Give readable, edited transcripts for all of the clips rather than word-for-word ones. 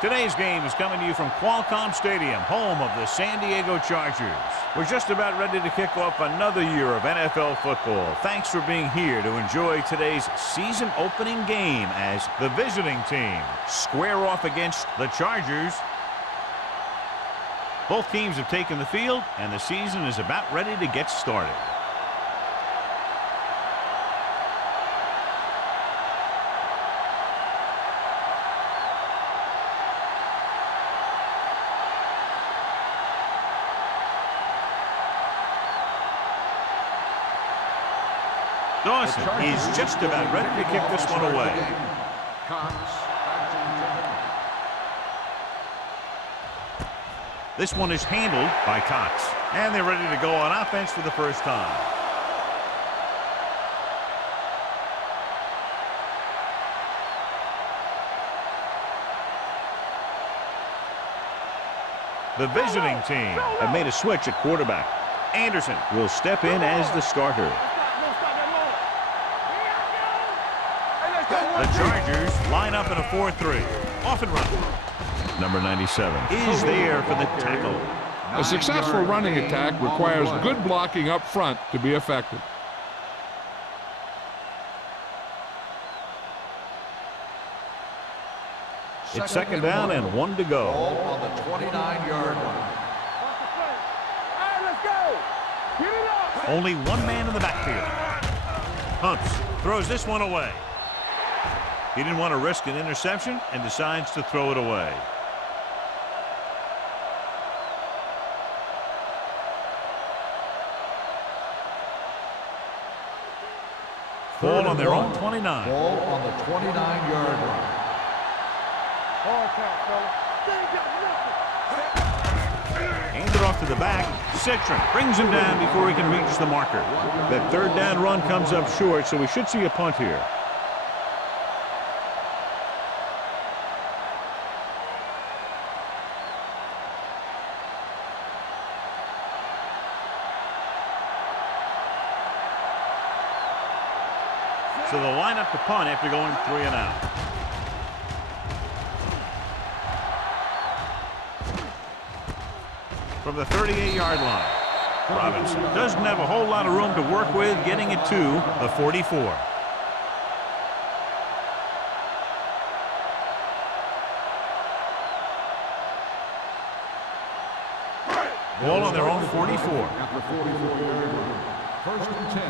Today's game is coming to you from Qualcomm Stadium, home of the San Diego Chargers. We're just about ready to kick off another year of NFL football. Thanks for being here to enjoy today's season opening game as the visiting team square off against the Chargers. Both teams have taken the field, and the season is about ready to get started. Dawson is just about ready to kick this one away. This one is handled by Cox. And they're ready to go on offense for the first time. The visiting team have made a switch at quarterback. Anderson will step in as the starter. The Chargers line up in a 4-3. Off and run. Number 97 is there for the tackle. A successful running attack requires good blocking up front to be effective. It's second down and 1 to go. Ball on the 29-yard line. Only one man in the backfield. Hunts throws this one away. He didn't want to risk an interception and decides to throw it away. Ball on their own 29. Ball on the 29-yard line. Hands it off to the back. Citron brings him down before he can reach the marker. That third down run comes up short, so we should see a punt here. So they'll line up the punt after going 3 and out. From the 38-yard line, Robinson doesn't have a whole lot of room to work with, getting it to the 44. Ball on their own 44. At the 44-yard line. First and 10.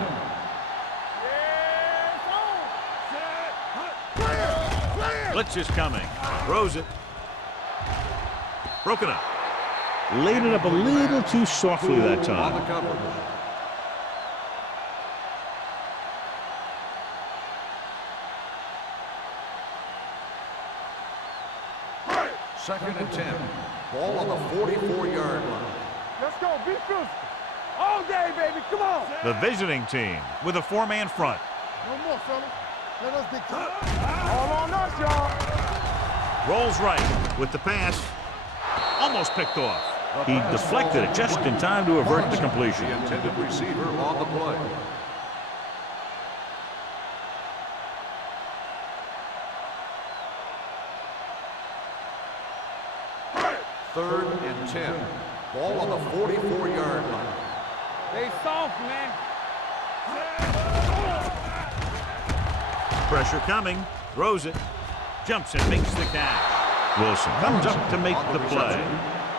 Blitz is coming. Throws it. Broken up. Laid it up a little too softly that time. On the coverage. Second and 10. Ball on the 44-yard line. Let's go. Be physical. All day, baby. Come on. The visiting team with a 4-man front. No more, fellas. Let us be clear. All on us, y'all. Rolls right with the pass. Almost picked off. He deflected it just in time to avert the completion. The intended receiver on the play. Third and 10. Ball on the 44-yard line. They soft, man. Pressure coming. Throws it. Jumps and makes the catch. Wilson comes up to make the play.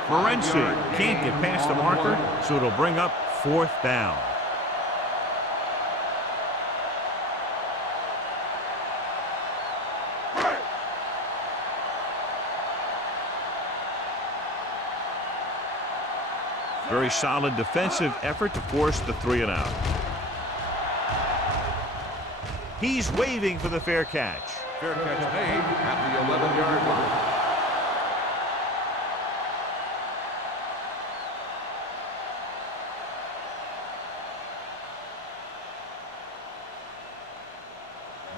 Morency can't get past the marker, so it'll bring up 4th down. Very solid defensive effort to force the 3 and out. He's waving for the fair catch. Fair catch made at the 11-yard line.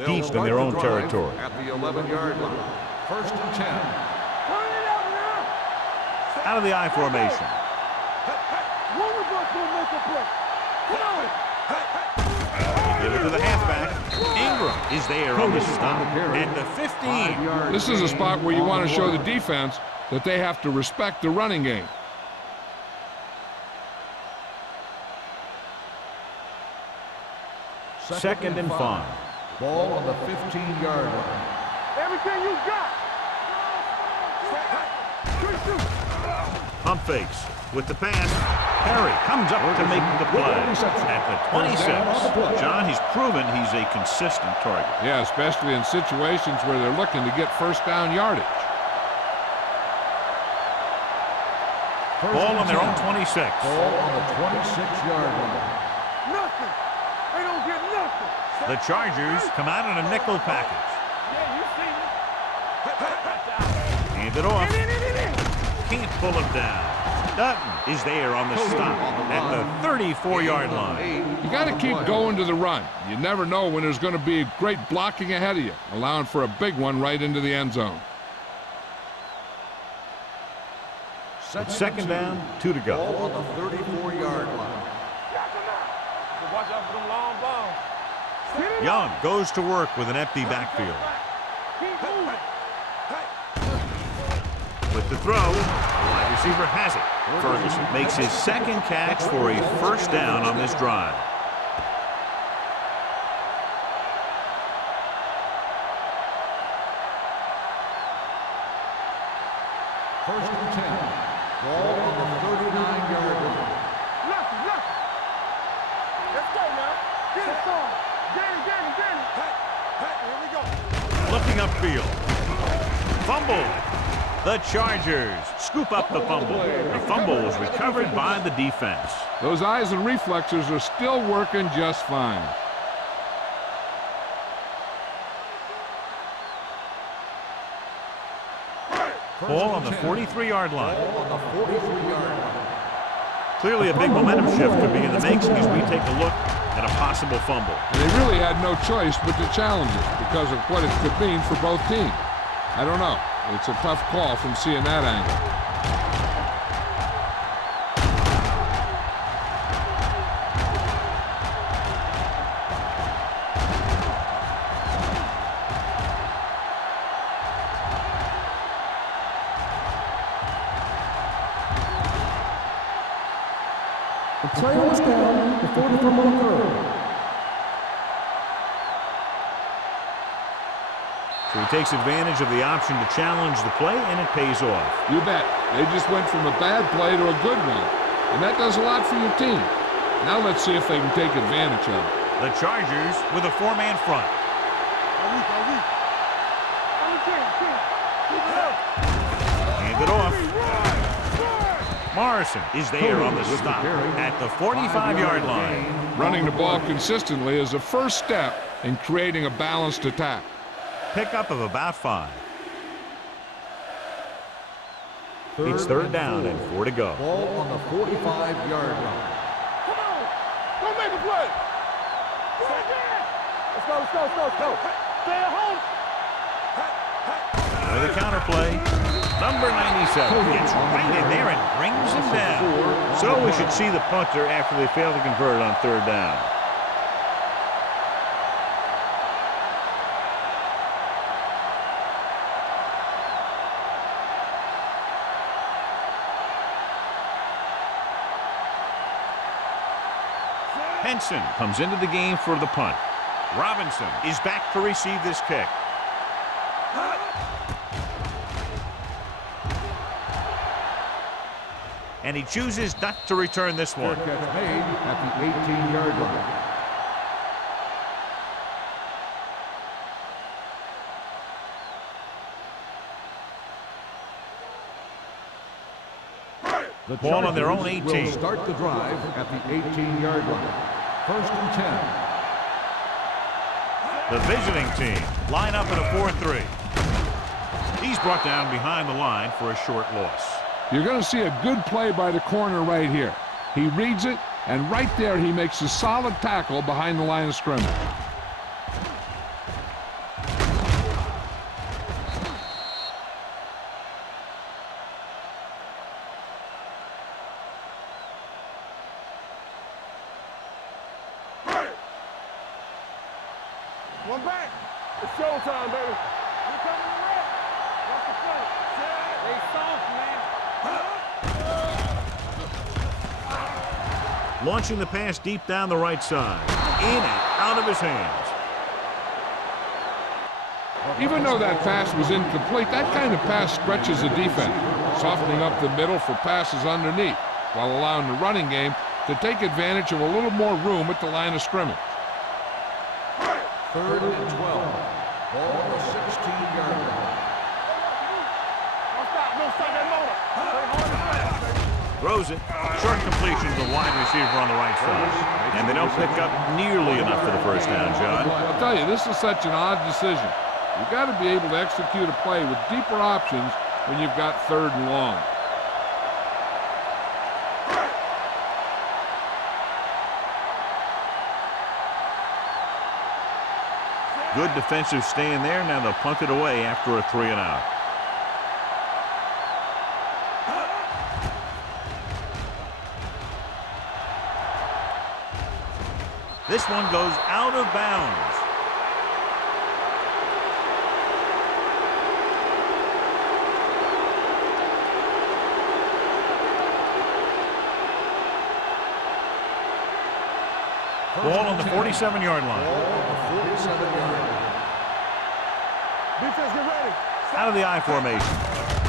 Deep in their own territory. At the 11-yard line. First and 10. Out of the I formation. One of us will make a play. Come on. Give it to the halfback. Ingram is there on the stop at the 15. This is a spot where you want to show the defense that they have to respect the running game. Second and 5. Ball on the 15-yard line. Everything you got. Pump fakes with the pass. Perry comes up to make the play at the 26. John, he's proven he's a consistent target. Yeah, especially in situations where they're looking to get first down yardage. Ball on their own 26. Ball on the 26-yard line. Nothing. They don't get nothing. The Chargers come out in a nickel package. Yeah, you see me. Hand it off. Can't pull him down. Dutton is there on the stop at the 34-yard line. You got to keep going to the run. You never know when there's going to be great blocking ahead of you, allowing for a big one right into the end zone. It's second down, 2 to go. Ball on the 34-yard line. Watch out for them long balls. Young goes to work with an empty backfield. Keep moving. With the throw, the wide receiver has it. Ferguson makes his second catch for a first down on this drive. First and 10. Ball on the 39-yard line. Nothing. Let's go now. Get it, son. Get it. Here we go. Looking upfield. Fumble. The Chargers scoop up the fumble. The fumble was recovered by the defense. Those eyes and reflexes are still working just fine. Ball on the 43-yard line. Ball on the 43-yard line. Clearly a big momentum shift could be in the making as we take a look at a possible fumble. And they really had no choice but to challenge it because of what it could mean for both teams. I don't know. It's a tough call from seeing that angle. The play was down before the fumble occurred. So he takes advantage of the option to challenge the play, and it pays off. You bet. They just went from a bad play to a good one. And that does a lot for your team. Now let's see if they can take advantage of it. The Chargers with a 4-man front. Hand it off. Morrison is there on the stop at the 45-yard line. Running the ball consistently is the first step in creating a balanced attack. Pickup of about 5. It's third down and 4 to go. Ball on the 45-yard line. Come on. Go make a play. Let's go. Stay at home. With a counter play, number 97 gets right in there and brings him down. So we should see the punter after they fail to convert on third down. Henson comes into the game for the punt. Robinson is back to receive this kick. And he chooses not to return this one. Fair catch made at the 18-yard line. The Ball on their own Chargers 18. will start the drive at the 18-yard line. First and 10. The visiting team line up in a 4-3. He's brought down behind the line for a short loss. You're going to see a good play by the corner right here. He reads it, and right there he makes a solid tackle behind the line of scrimmage. One back. It's showtime, baby. You coming to red. What's the play? They soft, man. Launching the pass deep down the right side. In and out of his hands. Even though that pass was incomplete, that kind of pass stretches the defense, softening up the middle for passes underneath, while allowing the running game to take advantage of a little more room at the line of scrimmage. 3rd and 12. Ball on the 16-yard line. Don't stop. Don't stop that motor. Play hard. Throws it. Short completion to the wide receiver on the right side. And they don't pick up nearly enough for the first down, John. I'll tell you, this is such an odd decision. You've got to be able to execute a play with deeper options when you've got 3rd and long. Good defensive stand there. Now they'll punt it away after a 3 and out. This one goes out of bounds. Ball on the 47-yard line. Defense, get ready. Out of the I formation.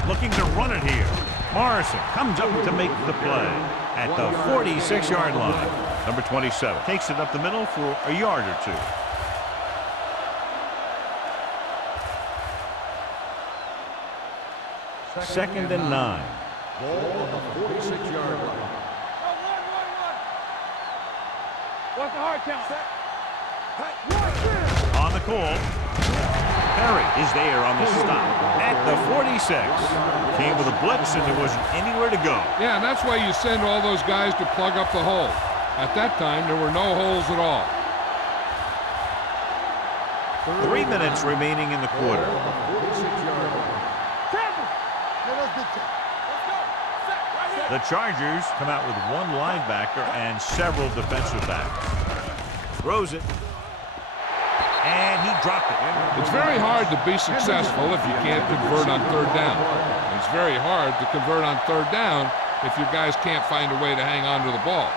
Looking to run it here. Morrison comes up to make the play at the 46-yard line. Number 27 takes it up the middle for a yard or two. Second and 9. Ball on the 46-yard line. What's the hard count? On the call. Perry is there on the stop at the 46. Came with a blitz and there wasn't anywhere to go. Yeah, and that's why you send all those guys to plug up the hole. At that time, there were no holes at all. 3 minutes remaining in the quarter. The Chargers come out with one linebacker and several defensive backs. Throws it. And he dropped it. It's very hard to be successful if you can't convert on 3rd down. It's very hard to convert on 3rd down if your guys can't find a way to hang on to the ball.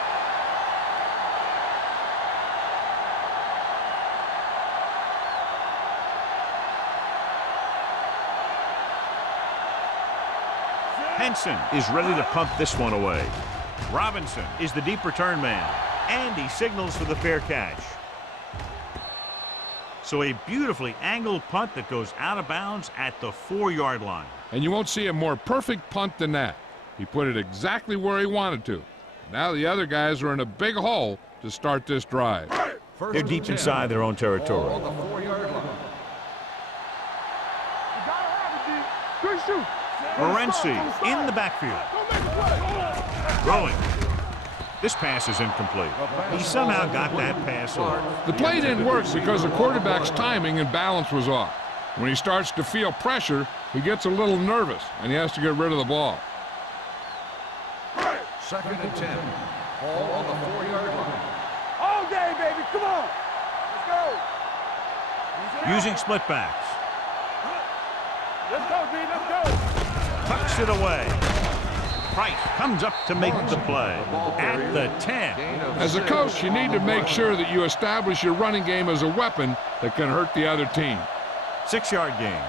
Henson is ready to punt this one away. Robinson is the deep return man, and he signals for the fair catch. So a beautifully angled punt that goes out of bounds at the 4-yard line. And you won't see a more perfect punt than that. He put it exactly where he wanted to. Now the other guys are in a big hole to start this drive. They're deep inside their own territory. On the 4-yard line. You gotta have it, D. Good shoot. Morency in the backfield. Throwing. This pass is incomplete. He somehow got that pass off. The play didn't work because the quarterback's timing and balance was off. When he starts to feel pressure, he gets a little nervous, and he has to get rid of the ball. 2nd and 10. Ball on the 4-yard line. All day, baby. Come on. Let's go. Using split backs. Let's go, D. Let's go. Tucks it away. Price comes up to make the play at the 10. As a coach, you need to make sure that you establish your running game as a weapon that can hurt the other team. 6-yard gain.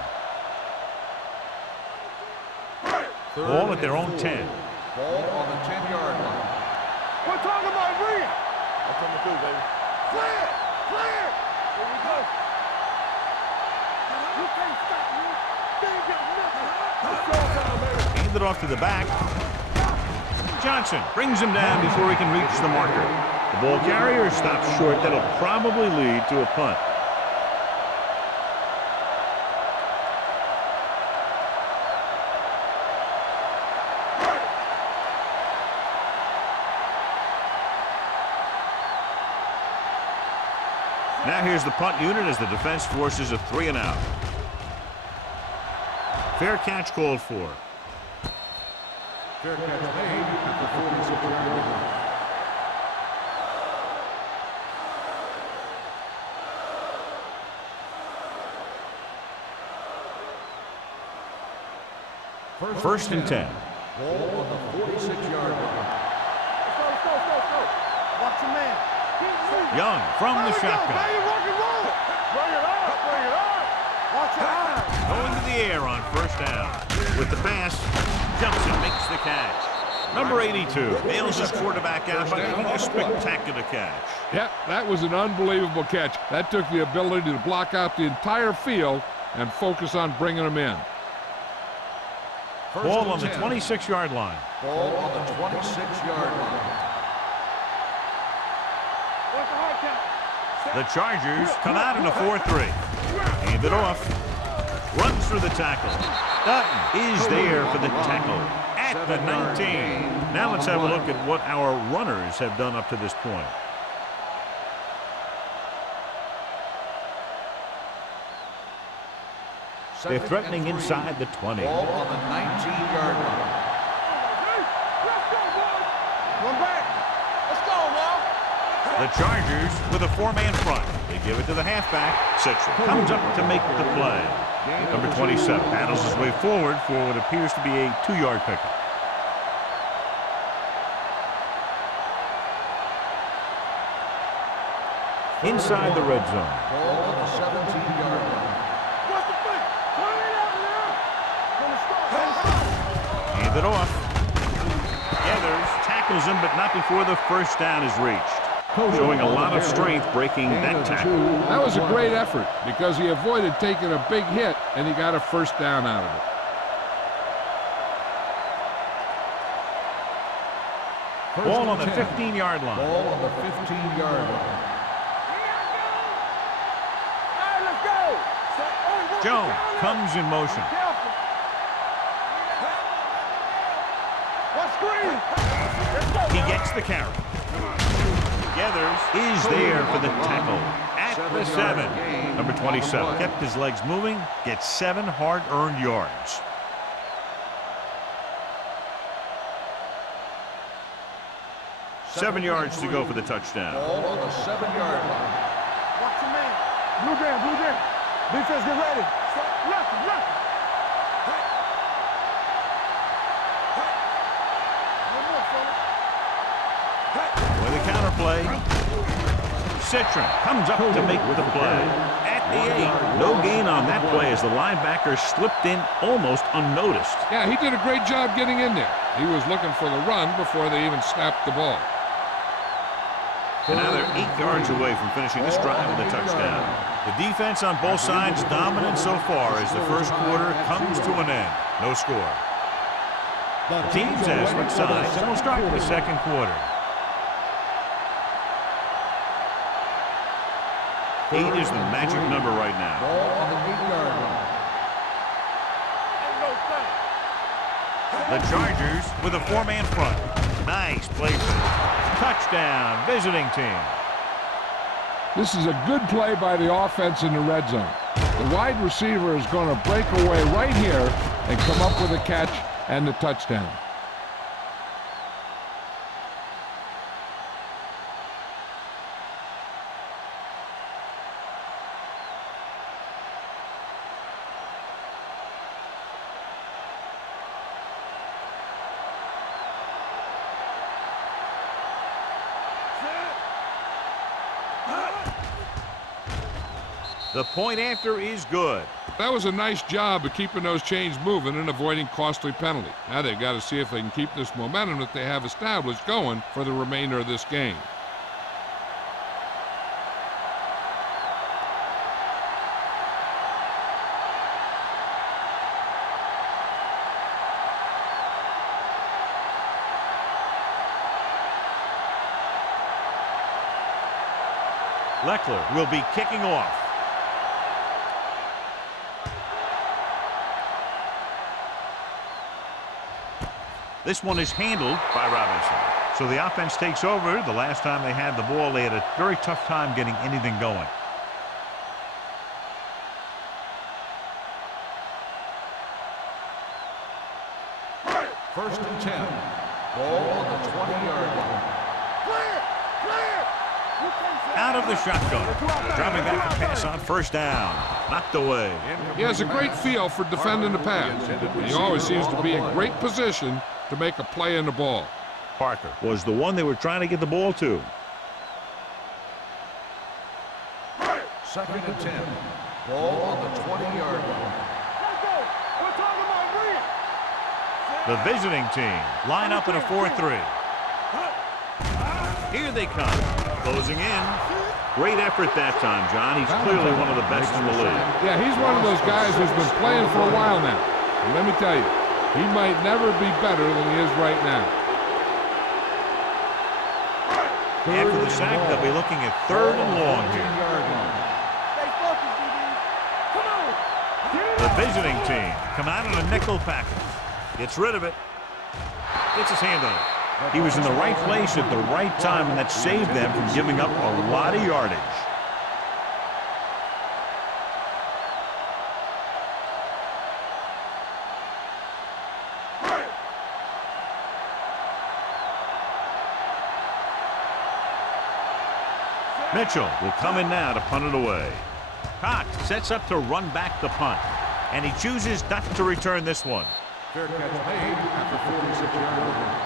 Ball at their own 10. Ball on the 10-yard line. We're talking about Rhea. That's coming through, baby. Clear! Clear! Here we go. You can't stop me. They ain't got nothing. It's showtime, baby. Handed off to the back. Johnson brings him down before he can reach the marker. The ball carrier stops short. That'll probably lead to a punt. Now here's the punt unit as the defense forces a 3 and out. Fair catch called for. Fair catch made at the 46-yard line. First and 10. Ball on the 46-yard line. Let's go. Watch your man. Young from the shotgun. Now you rock and roll. Bring it up. Watch your eyes. Going to the air on first down. With the pass, jumps and makes the catch. Number 82 nails his quarterback out by making a spectacular catch. Yeah, that was an unbelievable catch. That took the ability to block out the entire field and focus on bringing them in. Ball on the 26-yard line. Ball on the 26-yard line. What's the hard count? The Chargers come out in a 4-3. Hand it off. Runs through the tackle. Dutton is there for the tackle at the 19. Now let's have a look at what our runners have done up to this point. They're threatening inside the 20. Ball on the 19-yard line. Let's go, boys. Run back. Let's go now. The Chargers with a 4-man front. They give it to the halfback. Citron comes up to make the play. Number 27 paddles his way forward for what appears to be a 2-yard pickup. Inside the red zone. Ball on the 17-yard line. What's the thing? Turn it out now. Gonna start. Hand it off. Gathers, tackles him, but not before the first down is reached. Showing a lot of strength breaking that tackle. That was a great effort because he avoided taking a big hit and he got a first down out of it. Ball on the 15-yard line. Ball on the 15-yard line. All right, let's go. Jones comes in motion. Careful. What screen? Let's go. He gets the carry. Gathers is there for the tackle at the 7. Number 27 kept his legs moving, gets 7 hard-earned yards. Seven yards to go for the touchdown. Ball on the 7-yard line. Watch your man. Blue jam. Defense, get ready. Left. No more, fella. With a counter play. Citron comes up to make the play. At the 8. No gain on that play as the linebacker slipped in almost unnoticed. Yeah, he did a great job getting in there. He was looking for the run before they even snapped the ball. And now they're 8 yards away from finishing this drive with a touchdown. The defense on both sides dominant so far as the first quarter comes to an end. No score. The teams have switched sides and will start the second quarter. 8 is the magic number right now. Ball on the 8-yard line. The Chargers with a 4-man front. Nice play. Touchdown, visiting team. This is a good play by the offense in the red zone. The wide receiver is going to break away right here and come up with a catch and the touchdown. The point after is good. That was a nice job of keeping those chains moving and avoiding costly penalty. Now they've got to see if they can keep this momentum that they have established going for the remainder of this game. Leckler will be kicking off. This one is handled by Robinson. So the offense takes over. The last time they had the ball, they had a very tough time getting anything going. First and 10. Ball on the 20-yard line. Clear. out of the shotgun. Dropping back to pass on first down. Knocked away. He has a great feel for defending the pass. And he always seems to be in great position to make a play in the ball. Parker was the one they were trying to get the ball to. 2nd and 10. Ball on the 20-yard line. We're talking about real. The visiting team line up in a 4-3. Here they come. Closing in. Great effort that time, John. He's clearly one of the best in the league. Yeah, he's one of those guys who's been playing for a while now. And let me tell you, he might never be better than he is right now. After the sack, they'll be looking at 3rd and long here. Stay focused, DB. Come on. The visiting team come out in a nickel package. Gets rid of it. Gets his hand on it. He was in the right place at the right time, and that saved them from giving up a lot of yardage. Mitchell will come in now to punt it away. Cox sets up to run back the punt, and he chooses not to return this one. Fair catch made at the 46-yard line.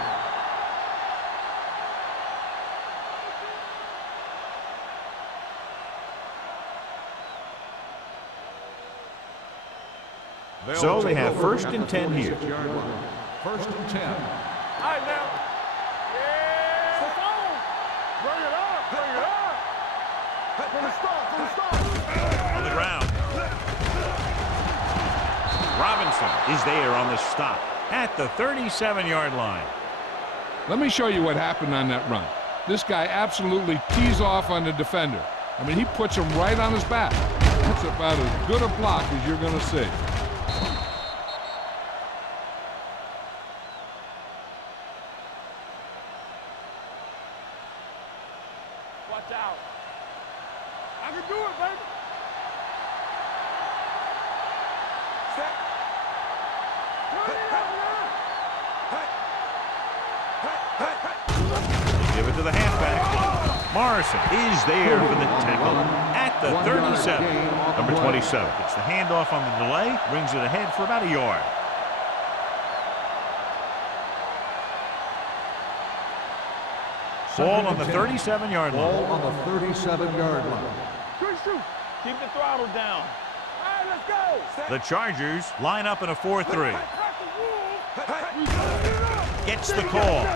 So they have 1st and 10 here. 1st and 10. All right, now. Yeah. Come on. Bring it up. Bring it up. From the start. From the start. On the ground. Robinson is there on the stop at the 37-yard line. Let me show you what happened on that run. This guy absolutely tees off on the defender. I mean, he puts him right on his back. That's about as good a block as you're going to see. Watch out. I can do it, baby. Set. Turn it up now. Give it to the halfback. Morrison is there for the tackle at the 37. Number 27 gets the handoff on the delay, brings it ahead for about a yard. Ball on the 37-yard Ball line. on the 37-yard line. Good shoot. Keep the throttle down. All right, let's go. Set. The Chargers line up in a 4-3. Crack the rules. Gets the call.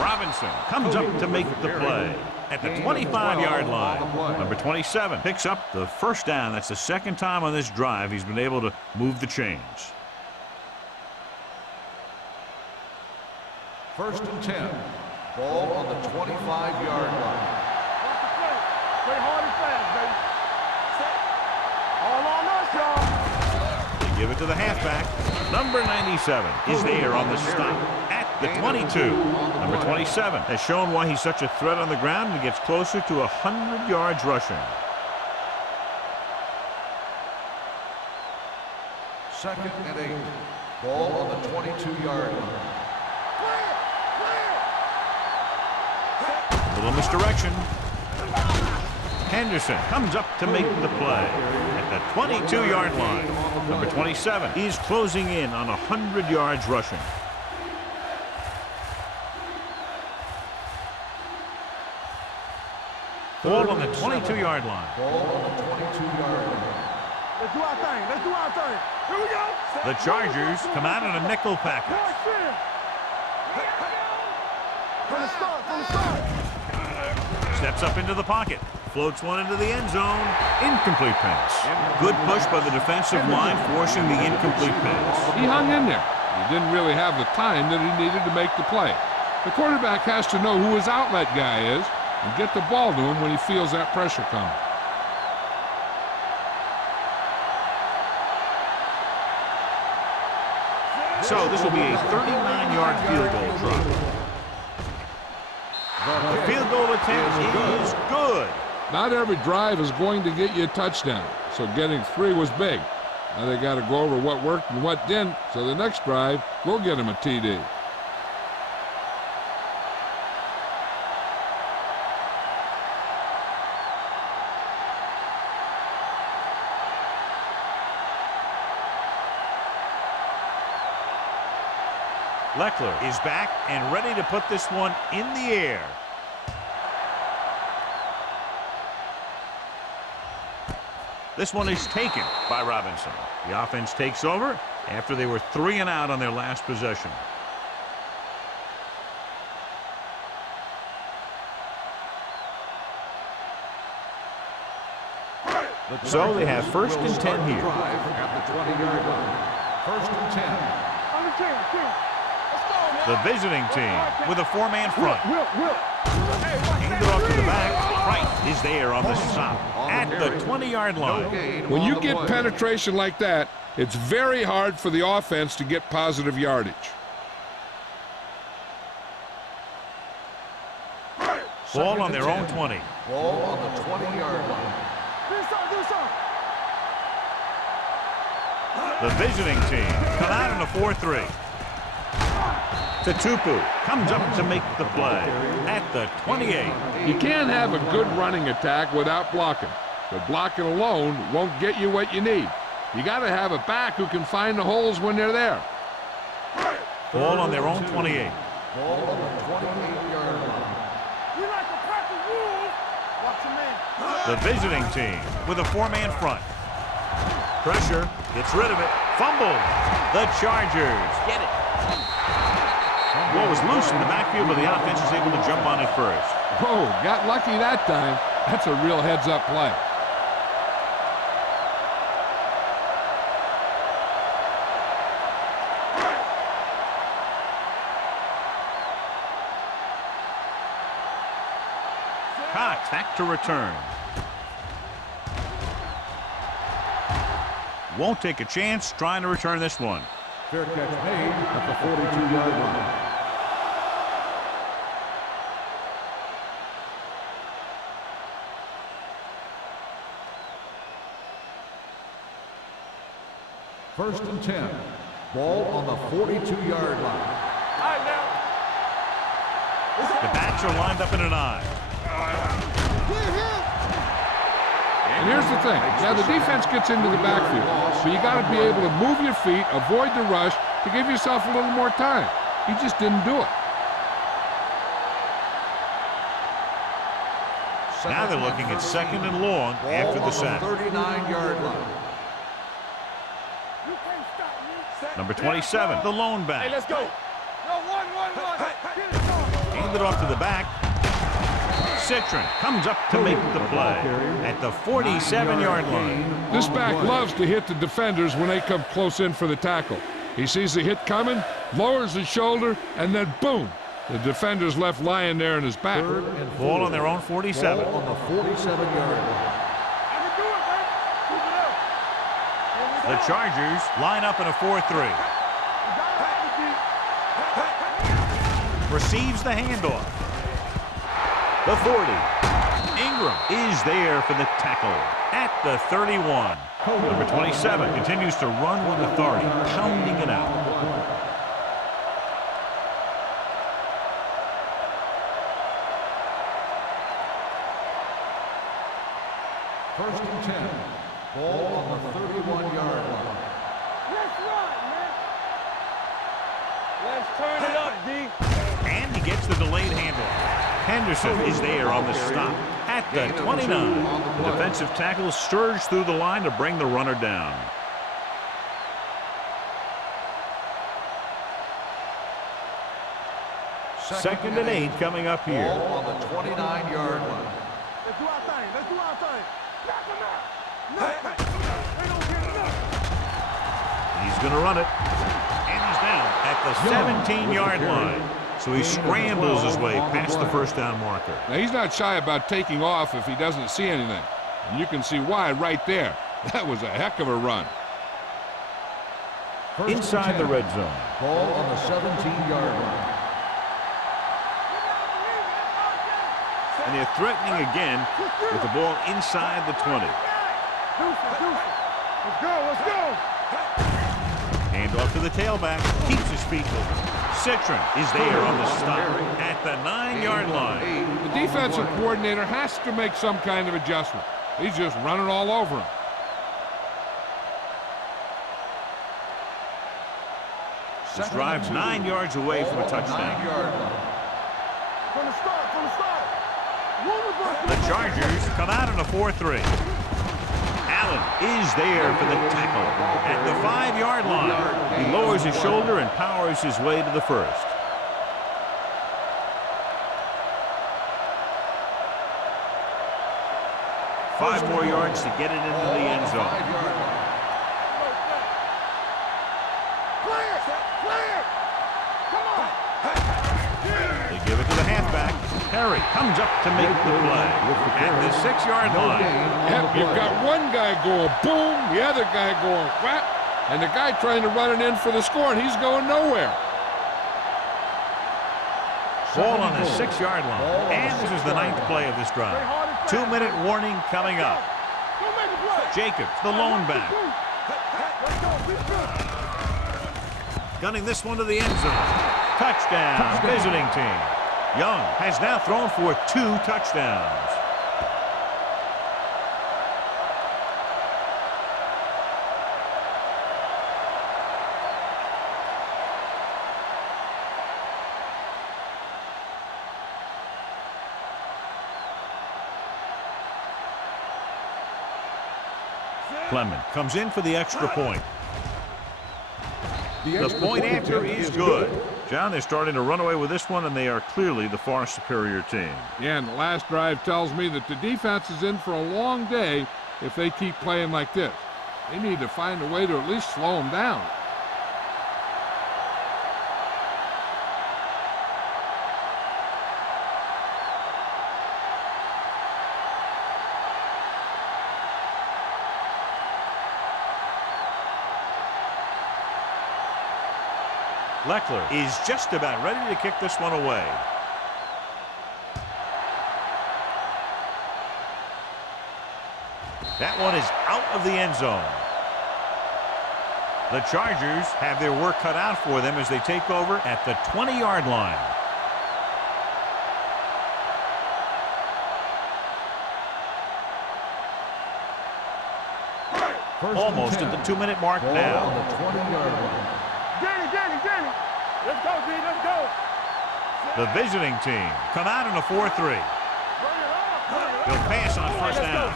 Robinson comes up to make the play at the 25-yard line. Number 27 picks up the first down. That's the 2nd time on this drive he's been able to move the chains. 1st and 10. Ball on the 25-yard line. Watch the play. Play hard and fast, baby. Set. All on us, y'all. They give it to the halfback. Number 97 is there on the stop at the 22. Number 27 has shown why he's such a threat on the ground and gets closer to 100 yards rushing. 2nd and 8. Ball on the 22-yard line. Little misdirection. Henderson comes up to make the play at the 22-yard line. Number 27 is closing in on 100 yards rushing. Ball on the 22-yard line. Ball on the 22-yard line. Let's do our thing. Let's do our thing. Here we go. The Chargers come out in a nickel package. From the start. From the start. Steps up into the pocket. Floats one into the end zone. Incomplete pass. Good push by the defensive line, forcing the incomplete pass. He hung in there. He didn't really have the time that he needed to make the play. The quarterback has to know who his outlet guy is and get the ball to him when he feels that pressure coming. So this will be a 39-yard field goal try. The field goal attempt is good. Not every drive is going to get you a touchdown, so getting 3 was big. Now they got to go over what worked and what didn't, so the next drive will get him a TD. Leckler is back and ready to put this one in the air. This one is taken by Robinson. The offense takes over after they were 3 and out on their last possession. So they have 1st and 10 here. At the 20-yard line. 1st and 10. On the 10. Let's go, man. The visiting team with a 4-man front. Will. Handed off to the back. Wright is there on the stop at the 20-yard line. When you get penetration like that, it's very hard for the offense to get positive yardage. Ball on their own 20. Ball on the 20-yard line. Do some. The visiting team come out in a 4-3. Tupu comes up to make the play at the 28. You can't have a good running attack without blocking. But blocking alone won't get you what you need. You got to have a back who can find the holes when they're there. Ball on their own 28. Ball on the 28-yard line. We like to practice rules. Watch your man. The visiting team with a 4-man front. Pressure, gets rid of it, fumble. The Chargers get it. Ball was loose in the backfield, but the offense was able to jump on it first. Oh, got lucky that time. That's a real heads-up play. Cox back to return. Won't take a chance trying to return this one. Fair catch made at the 42-yard line. First and 10. Ball on the 42-yard line. All right, now. The backs are lined up in an I. And here's the thing. Now, the defense gets into the backfield, but you got to be able to move your feet, avoid the rush, to give yourself a little more time. He just didn't do it. Now they're looking at 2nd and long after the sack. 39-yard line. You can't stop me. Number 27, the lone back. Hey, let's go. No, one. Get it going. Handed off to the back. Citron comes up to make the play at the 47-yard line. This back loves to hit the defenders when they come close in for the tackle. He sees the hit coming, lowers his shoulder, and then boom, the defender's left lying there in his back. Ball on their own 47. Ball on the 47-yard line. I can do it, man. Keep it up. The Chargers line up in a 4-3. Receives the handoff. The 40. Ingram is there for the tackle at the 31. Number 27 continues to run with authority, pounding it out. First and 10. Ball on the 31-yard line. Let's run, man. Let's turn it up, D. And he gets the delayed handoff. Henderson is there on the stop at the 29. The defensive tackle surged through the line to bring the runner down. Second and 8 coming up here. Ball on the 29-yard line. Let's do our thing. Back him out. They don't get enough. He's going to run it. And he's down at the 17-yard line. So he scrambles his way past the first down marker. Now, he's not shy about taking off if he doesn't see anything. And you can see why right there. That was a heck of a run. Inside the red zone. Ball on the 17-yard line. And they're threatening again with the ball inside the 20. Let's go. Hand off to the tailback. Keeps his feet moving. Citron is there on the stop at the 9-yard line. The defensive coordinator has to make some kind of adjustment. He's just running all over him. This drive's 9 yards away from a touchdown. 9-yard line. From the start, from the start. The Chargers come out on a 4-3. Allen is there for the tackle at the 5-yard line. He lowers his shoulder and powers his way to the first. Five more yards to get it into the end zone. 5-yard line. Clear! Clear! Come on! They give it to the halfback. Perry comes up to make the play at the 6-yard line. Yep, you've got one guy going boom, the other guy going whap, and the guy trying to run it in for the score, and he's going nowhere. Ball on the 6-yard line. And this is the 9th play of this drive. 2-minute warning coming up. Go make a play! Jacobs, the lone back. Let's go! Let's go! Gunning this one to the end zone. Touchdown, visiting team. Young has now thrown for 2 touchdowns. Clement comes in for the extra point. The point after is good. John, they're starting to run away with this one, and they are clearly the far superior team. Yeah, and the last drive tells me that the defense is in for a long day if they keep playing like this. They need to find a way to at least slow them down. Leckler is just about ready to kick this one away. That one is out of the end zone. The Chargers have their work cut out for them as they take over at the 20-yard line. Almost at the 2-minute mark now. On the 20-yard line. Danny! Let's go, D, let's go! The visiting team come out in a 4-3. They'll pass on first down.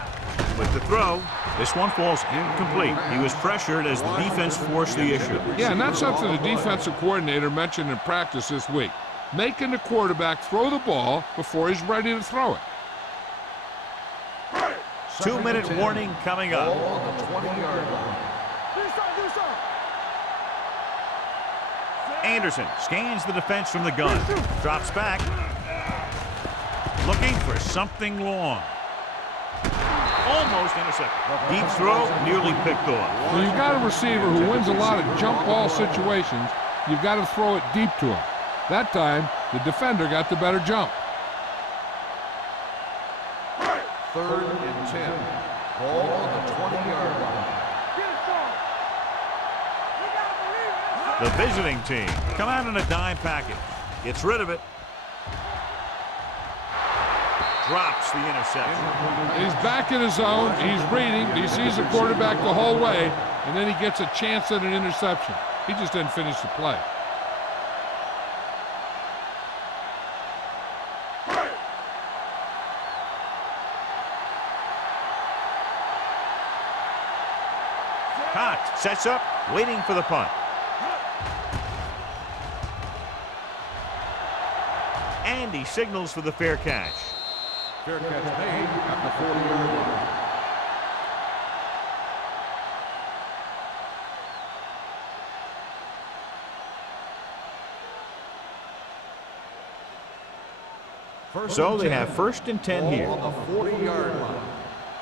With the throw, this one falls incomplete. He was pressured as the defense forced the issue. Yeah, and that's something the defensive coordinator mentioned in practice this week. Making the quarterback throw the ball before he's ready to throw it. 2-minute warning coming up. Ball on the 20-yard line. Anderson scans the defense from the gun. Drops back. Looking for something long. Almost intercepted. Deep throw, nearly picked off. When you've got a receiver who wins a lot of jump ball situations, you've got to throw it deep to him. That time, the defender got the better jump. 3rd and 10. Ball on the 20-yard line. The visiting team come out in a dime package. Gets rid of it. Drops the interception. He's back in his zone. He's reading. He sees the quarterback the whole way, and then he gets a chance at an interception. He just didn't finish the play. Hot sets up, waiting for the punt. And he signals for the fair catch. Fair catch made at the 40-yard line. So they have 1st and 10 here. On the 40-yard line.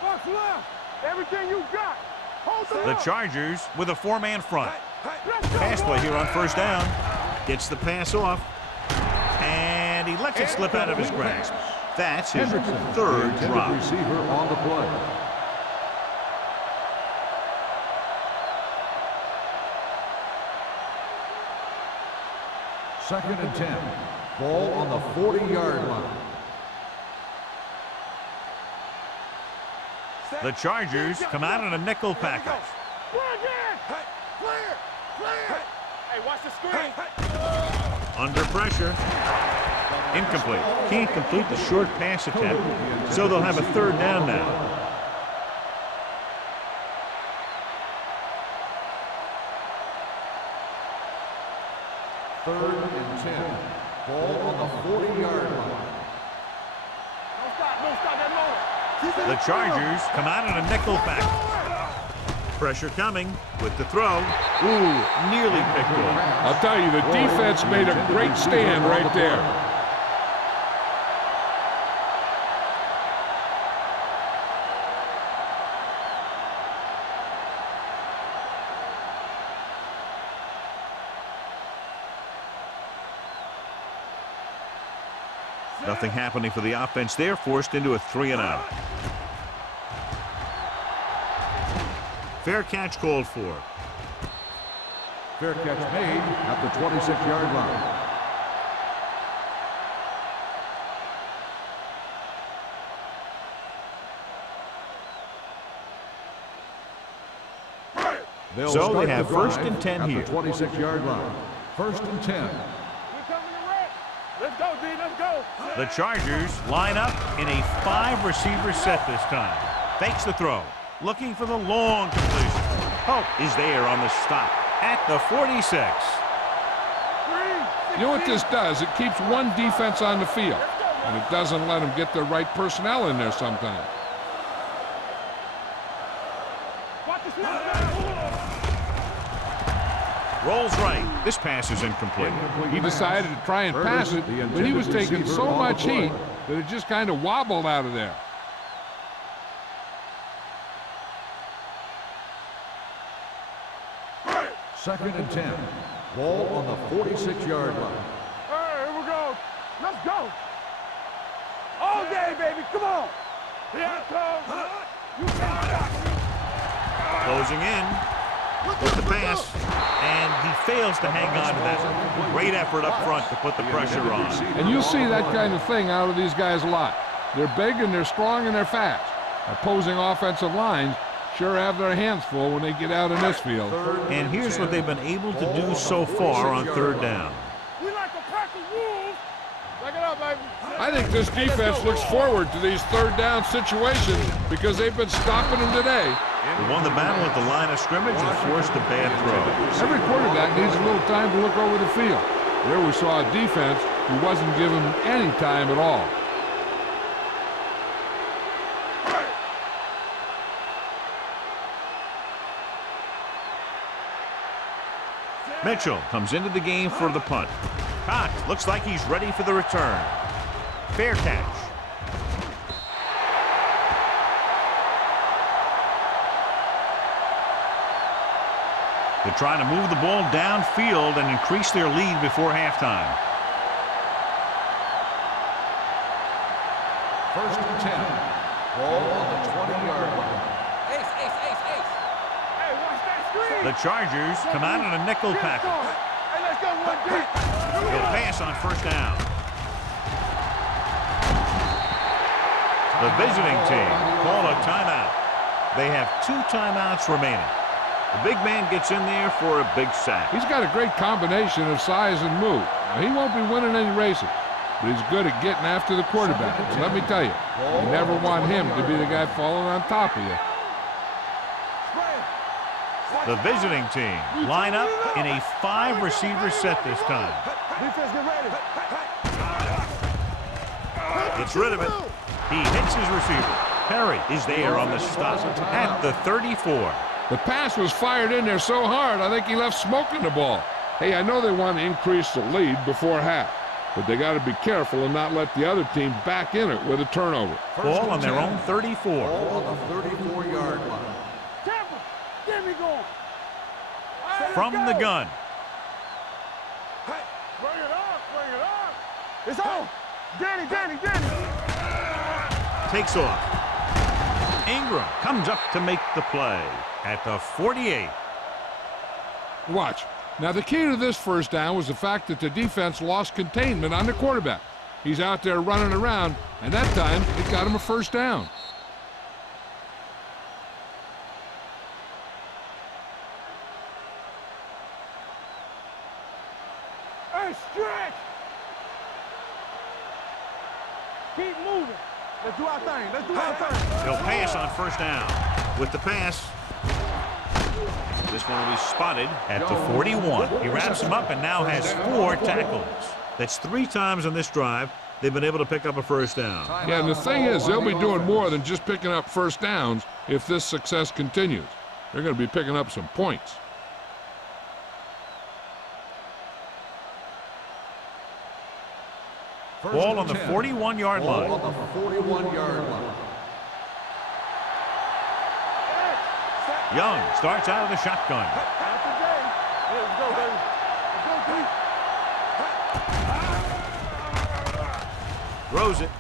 Box left! Everything you got! Hold The up! Chargers with a 4-man front. Let's go, Pass play boys! here on first down. Gets the pass off. And he lets it slip out of his grasp. That's his 3rd drop. Receiver on the play. Second and 10. Ball on the 40-yard line. The Chargers come out in a nickel package. Clear! Hey, watch the screen. Under pressure. Incomplete. Can't complete the short pass attempt, so they'll have a third down now. Third and 10. Ball on the 40-yard line. Don't stop that motor. The Chargers come out in a nickel back. Pressure coming with the throw. Ooh, nearly picked off. I'll tell you, the defense made a great stand right there. Nothing happening for the offense there, forced into a 3-and-out. Fair catch called for. Fair catch made at the 26-yard line. So they have first and 10 here. At the 26-yard line. First and 10. We're coming to wreck. Let's go, D. Let's go. The Chargers line up in a 5-receiver set this time. Fakes the throw. Looking for the long completion. Hope is there on the stop at the 46. You know what this does? It keeps one defense on the field, and it doesn't let them get the right personnel in there sometimes. Watch the snap. Rolls right. This pass is incomplete. He decided to try and pass it, but he was taking so much heat that it just kind of wobbled out of there. Second and 10. Ball on the 46-yard line. Hey, here we go. Let's go. All day, baby. Come on. Here it comes. You can't stop me. Closing in with the pass, and he fails to hang on to that. Great effort up front to put the pressure on. And you'll see that kind of thing out of these guys a lot. They're big and they're strong and they're fast. Opposing offensive lines sure have their hands full when they get out in this field. And here's what they've been able to do so far on third down. We like a pack of wolves. Back it up, baby. I think this defense looks forward to these third down situations because they've been stopping them today. They won the battle at the line of scrimmage and forced a bad throw. Every quarterback needs a little time to look over the field. There we saw a defense who wasn't given any time at all. Mitchell comes into the game for the punt. Cox looks like he's ready for the return. Fair catch. They're trying to move the ball downfield and increase their lead before halftime. First and 10. Ball on the 20-yard line. Ace. Hey, watch that screen. The Chargers come out in a nickel package. Hey, let's go, one deep. They'll pass on first down. The visiting team call a timeout. They have 2 timeouts remaining. The big man gets in there for a big sack. He's got a great combination of size and move. Now, he won't be winning any races, but he's good at getting after the quarterback. And let me tell you, you never want him to be the guy falling on top of you. The visiting team line up in a 5-receiver set this time. Defense, get ready. Gets rid of it. He hits his receiver. Perry is there on the stop at the 34. The pass was fired in there so hard, I think he left smoke in the ball. Hey, I know they want to increase the lead before half, but they got to be careful and not let the other team back in it with a turnover. Ball on their own 34. Ball on the 34-yard line. Tampa, get me going. From the gun. Bring it up. It's on. Danny. Takes off. Ingram comes up to make the play at the 48. Watch. Now, the key to this first down was the fact that the defense lost containment on the quarterback. He's out there running around, and that time it got him a first down. do our thing. Let's do our thing. He'll pass on first down. With the pass, this one will be spotted at the 41. He wraps him up and now has 4 tackles. That's 3 times on this drive they've been able to pick up a first down. Yeah, and the thing is, they'll be doing more than just picking up first downs if this success continues. They're going to be picking up some points. Ball on the 41-yard line. Ball on the 41-yard line. Young starts out of the shotgun. That's the game. Let's go, baby. Let's go, D. Throws it.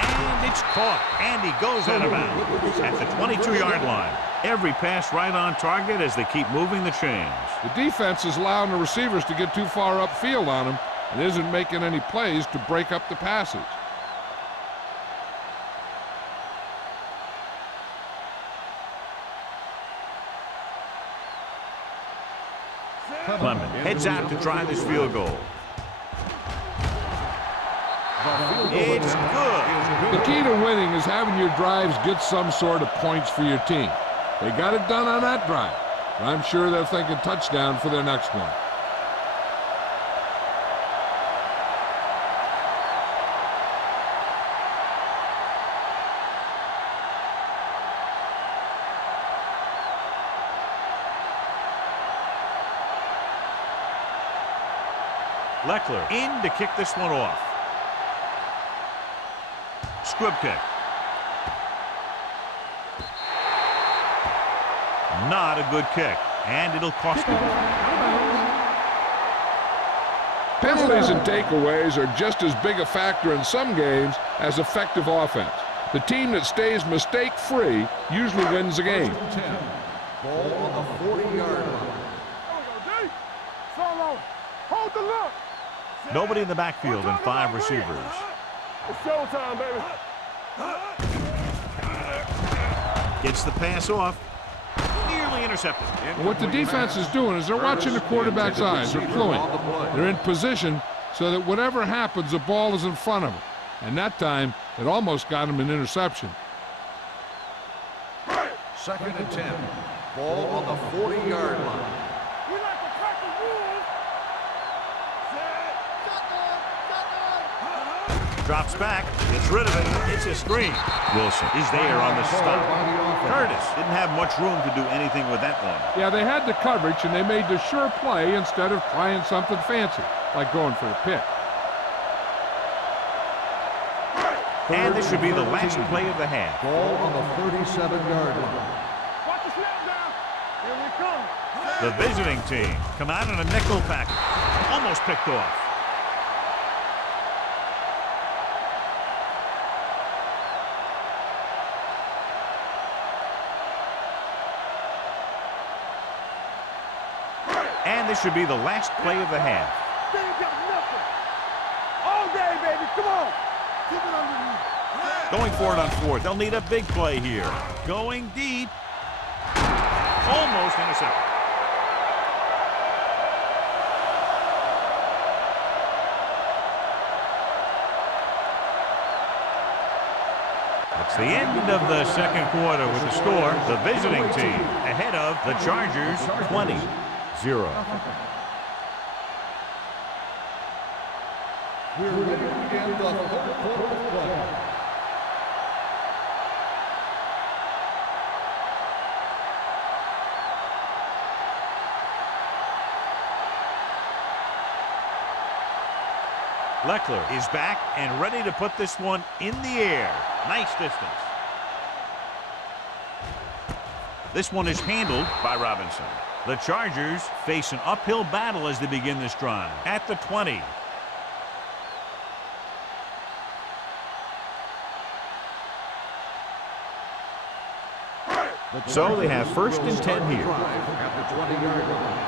And it's caught. And he goes out of bounds at the 22-yard line. Every pass right on target as they keep moving the chains. The defense is allowing the receivers to get too far upfield on them and isn't making any plays to break up the passage. Clement heads out to try this field goal. It's good. The key to winning is having your drives get some sort of points for your team. They got it done on that drive. I'm sure they're thinking touchdown for their next one. Leckler in to kick this one off. Squib kick. Not a good kick, and it'll cost them. Penalties and takeaways are just as big a factor in some games as effective offense. The team that stays mistake-free usually wins the game. Ball on the 40-yard line. There we go, D. Solo. Hold the look. Nobody in the backfield and 5 receivers. It's showtime, baby. Gets the pass off. Nearly intercepted. And what the defense is doing is they're watching the quarterback's eyes. They're cluing. They're in position so that whatever happens, the ball is in front of them. And that time, it almost got him an interception. 2nd and 10. Ball on the 40-yard line. We like to crack the rules. Drops back, gets rid of it, it's a screen. Wilson is there on the stop. Curtis didn't have much room to do anything with that one. Yeah, they had the coverage, and they made the sure play instead of trying something fancy, like going for the pick. And this should be the last play of the half. Ball on the 37-yard line. Watch the snap down. Here we come. The visiting team come out in a nickel package. Almost picked off. And this should be the last play of the half. They ain't got nothing. All day, baby. Come on. Keep it underneath. Going for it on 4th. They'll need a big play here. Going deep. Almost intercepted. It's the end of the second quarter with the score. The visiting team ahead of the Chargers 20-0. We're ready to begin the 3rd quarter of play. Leckler is back and ready to put this one in the air. Nice distance. This one is handled by Robinson. The Chargers face an uphill battle as they begin this drive at the 20. So they have 1st and 10 here. At the 20-yard line.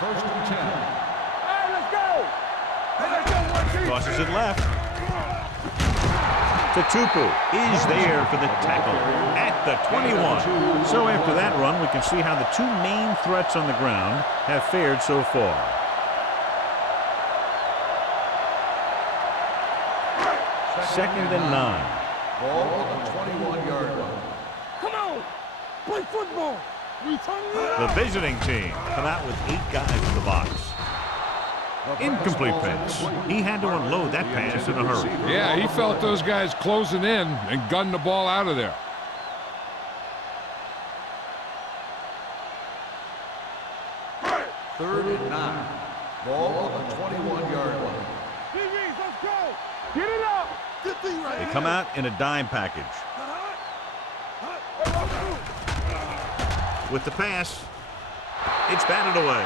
1st and 10. Hey, let's go. Tosses it left. Tatupu is there for the tackle at the 21. So after that run, we can see how the 2 main threats on the ground have fared so far. Second and 9. Ball on the 21-yard line. Come on. Play football. The visiting team come out with 8 guys in the box. Incomplete pass. He had to unload that pass in a hurry. Yeah, he felt those guys closing in and gunned the ball out of there. Third and 9. Ball on the 21-yard line. Let's go. Get it up. Good thing right They here. come out in a dime package. With the pass, it's batted away.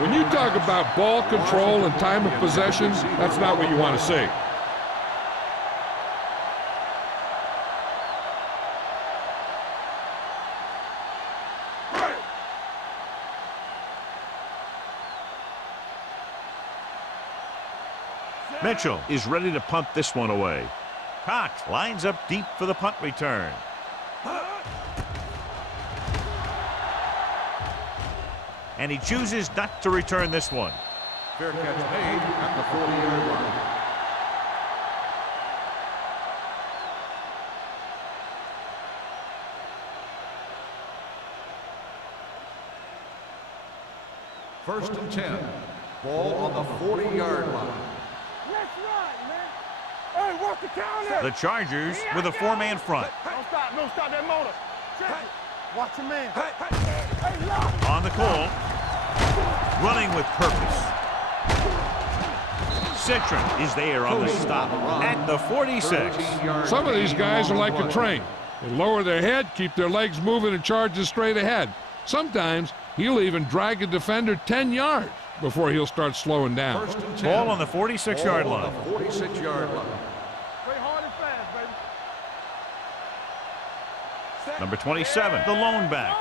When you talk about ball control and time of possession, that's not what you want to see. Mitchell is ready to punt this one away. Cox lines up deep for the punt return. And he chooses not to return this one. Fair catch made at the 40-yard line. First and 10. Ball on the 40-yard line. Let's run, man. Hey, what's the counter? The Chargers with a 4-man front. Don't stop that motor. Check it. Watch your man. Hey, lock. On the call. Running with purpose. Citron is there on the stop at the 46. Some of these guys are like a train. They lower their head, keep their legs moving, and charge straight ahead. Sometimes he'll even drag a defender 10 yards before he'll start slowing down. Ball on the 46-yard line. 46-yard line. Play hard and fast, baby. Number 27, the lone back.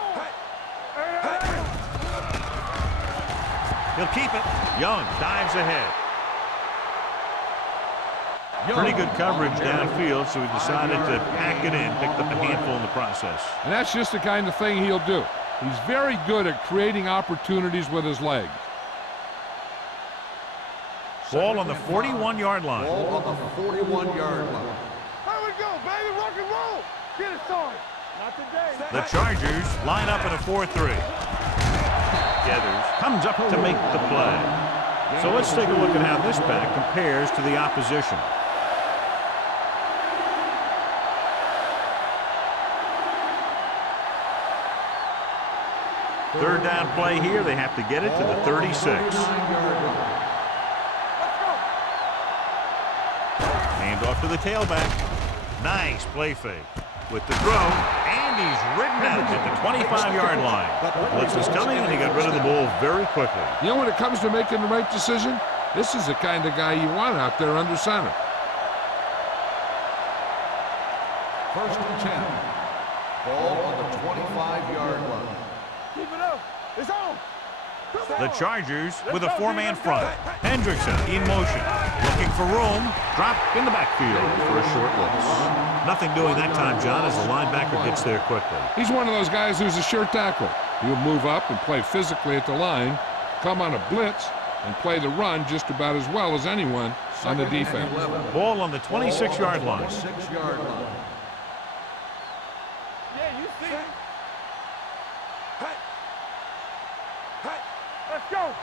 He'll keep it. Young dives ahead. Pretty good coverage downfield, so he decided to pack it in, picked up a handful in the process. And that's just the kind of thing he'll do. He's very good at creating opportunities with his legs. Ball on the 41-yard line. Ball on the 41-yard line. Here we go, baby. Rock and roll. Get it started. Not today. The Chargers line up in a 4-3. Gathers, comes up to make the play. So let's take a look at how this back compares to the opposition. Third down play here. They have to get it to the 36. Hand off to the tailback. Nice play fake. With the throw, and he's ridden out at the 25-yard line. Blitz is coming, and he got rid of the ball very quickly. You know, when it comes to making the right decision, this is the kind of guy you want out there under center. First and 10. Ball on the 25-yard line. Keep it up. It's on. The Chargers with a 4-man front. Hendrickson in motion. Looking for room. Drop in the backfield for a short loss. Nothing doing that time, John, as the linebacker gets there quickly. He's one of those guys who's a sure tackler. He'll move up and play physically at the line, come on a blitz, and play the run just about as well as anyone on the defense. Ball on the 26-yard line. 26-yard line. Yeah, you see it. Let's go.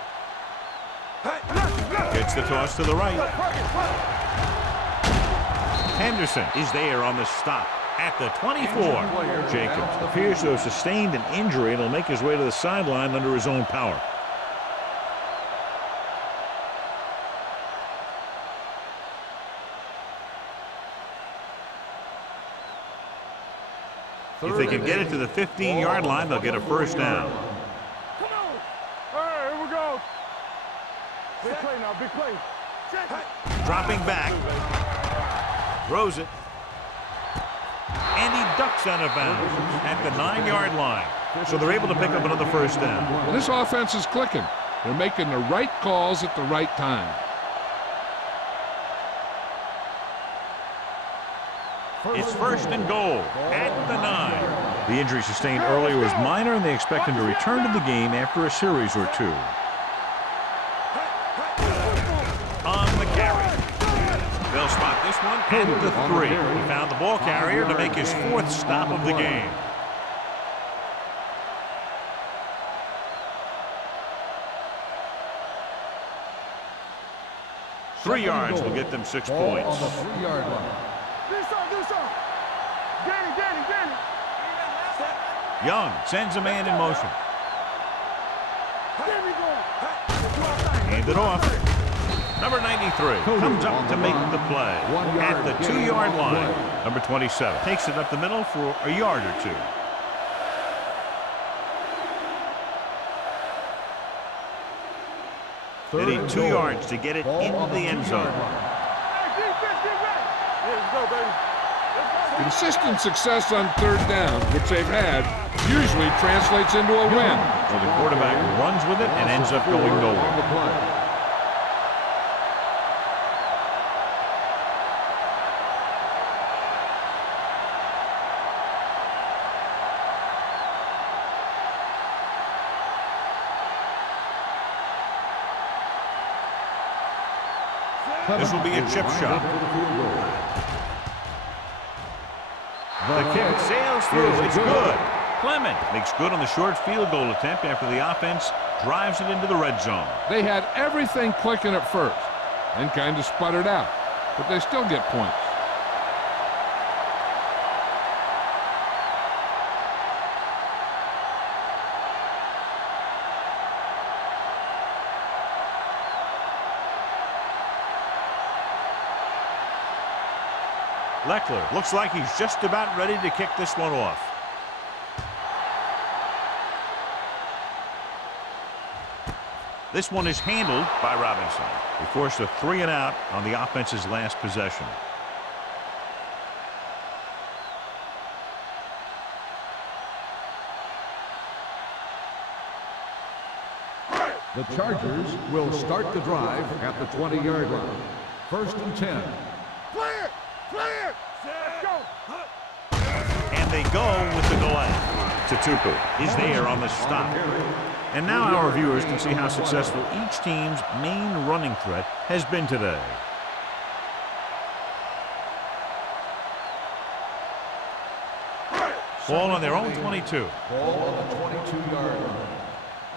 Gets the toss to the right. Henderson is there on the stop at the 24. Jacobs appears to have sustained an injury and will make his way to the sideline under his own power. If they can get it to the 15-yard line, they'll get a first down. Come on. All right, here we go. Big play now, big play. Check it. Dropping back. Throws it. And he ducks out of bounds at the 9-yard line. So they're able to pick up another first down. Well, this offense is clicking. They're making the right calls at the right time. It's first and goal at the 9. The injury sustained earlier was minor, and they expect him to return to the game after a series or two. On the carry. They'll spot this one at the 3. He found the ball carrier to make his 4th stop of the game. Three yards will get them 6 points. On the 3-yard line. Do something. Get it. Young sends a man in motion. There we go. Hand it off. Number 93 comes up to make the play at the 2-yard line. Number 27 takes it up the middle for a yard or 2. They need 2 yards to get it into the end zone. Hey, defense, get ready. Let's go, baby. Consistent success on 3rd down, which they've had, usually translates into a win. So the quarterback runs with it and ends up going nowhere. This will be a chip shot. The kick sails through. It's good. Clement makes good on the short field goal attempt after the offense drives it into the red zone. They had everything clicking at first and kind of sputtered out, but they still get points. Leckler looks like he's just about ready to kick this one off. This one is handled by Robinson. They forced a 3-and-out on the offense's last possession. The Chargers will start the drive at the 20-yard line. 1st and 10. Clear. Let's go. And they go with the delay. Tutupu is there on the stop. And now our viewers can see how successful each team's main running threat has been today. Ball on their own 22. Ball on the 22-yard line.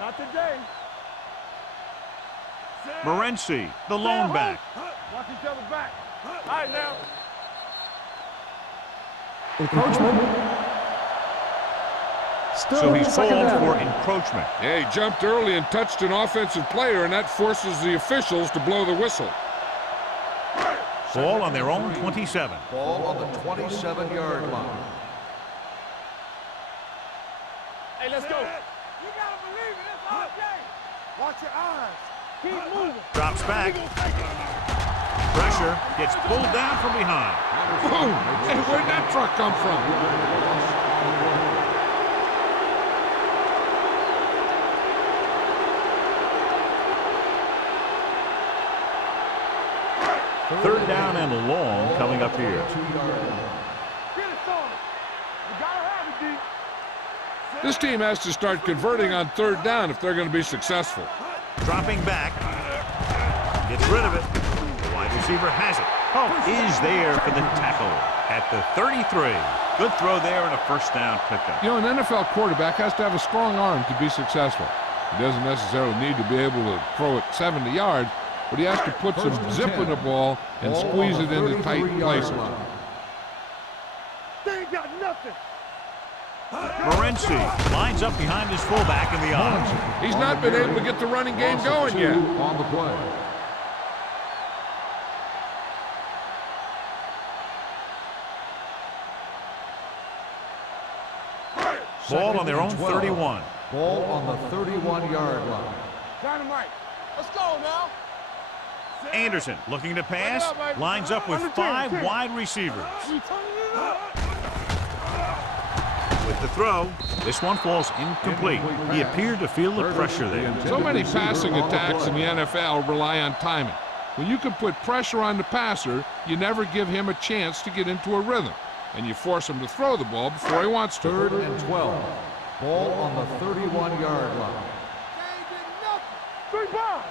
Not today. Morency, the lone back. Watch each other back. All right, now. Encroachment. Still So he's second called down. for encroachment. Yeah, he jumped early and touched an offensive player, and that forces the officials to blow the whistle. Ball on their own 27. Ball on the 27-yard line. Hey, let's go. You gotta believe it. It's all day. Watch your eyes. Keep moving. Drops back. Pressure gets pulled down from behind. Boom! Hey, where'd that truck come from? Third down and long coming up here. Get it started. You gotta have it, D. This team has to start converting on 3rd down if they're going to be successful. Dropping back. Gets rid of it. The wide receiver has it. Is there for the tackle at the 33. Good throw there and a 1st down pickup. You know, an NFL quarterback has to have a strong arm to be successful. He doesn't necessarily need to be able to throw it 70 yards, but he has to put some zip in the ball and squeeze it into tight places. They ain't got nothing. Morency lines up behind his fullback in the odds. He's not been able to get the running game going yet. On the play. Ball on their own 31. Ball on the 31-yard line. Dynamite. Let's go now. Anderson looking to pass. Lines up with 5 wide receivers. With the throw, this one falls incomplete. He appeared to feel the pressure there. So many passing attacks in the NFL rely on timing. When you can put pressure on the passer, you never give him a chance to get into a rhythm, and you force him to throw the ball before he wants to. 3rd and 12. Ball on the 31-yard line. They ain't getting nothing. 3 balls.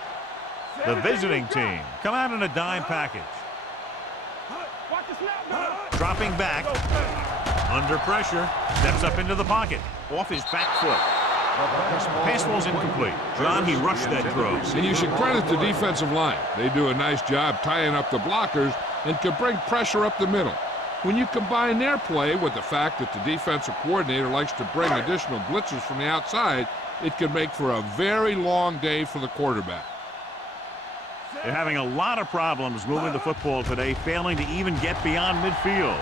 The visiting team come out in a dime package. Watch Dropping back. Under pressure. Steps up into the pocket. Off his back foot. Pass ball's incomplete. John, he rushed that throw. And you should credit the defensive line. They do a nice job tying up the blockers and can bring pressure up the middle. When you combine their play with the fact that the defensive coordinator likes to bring additional blitzes from the outside, it can make for a very long day for the quarterback. They're having a lot of problems moving the football today, failing to even get beyond midfield.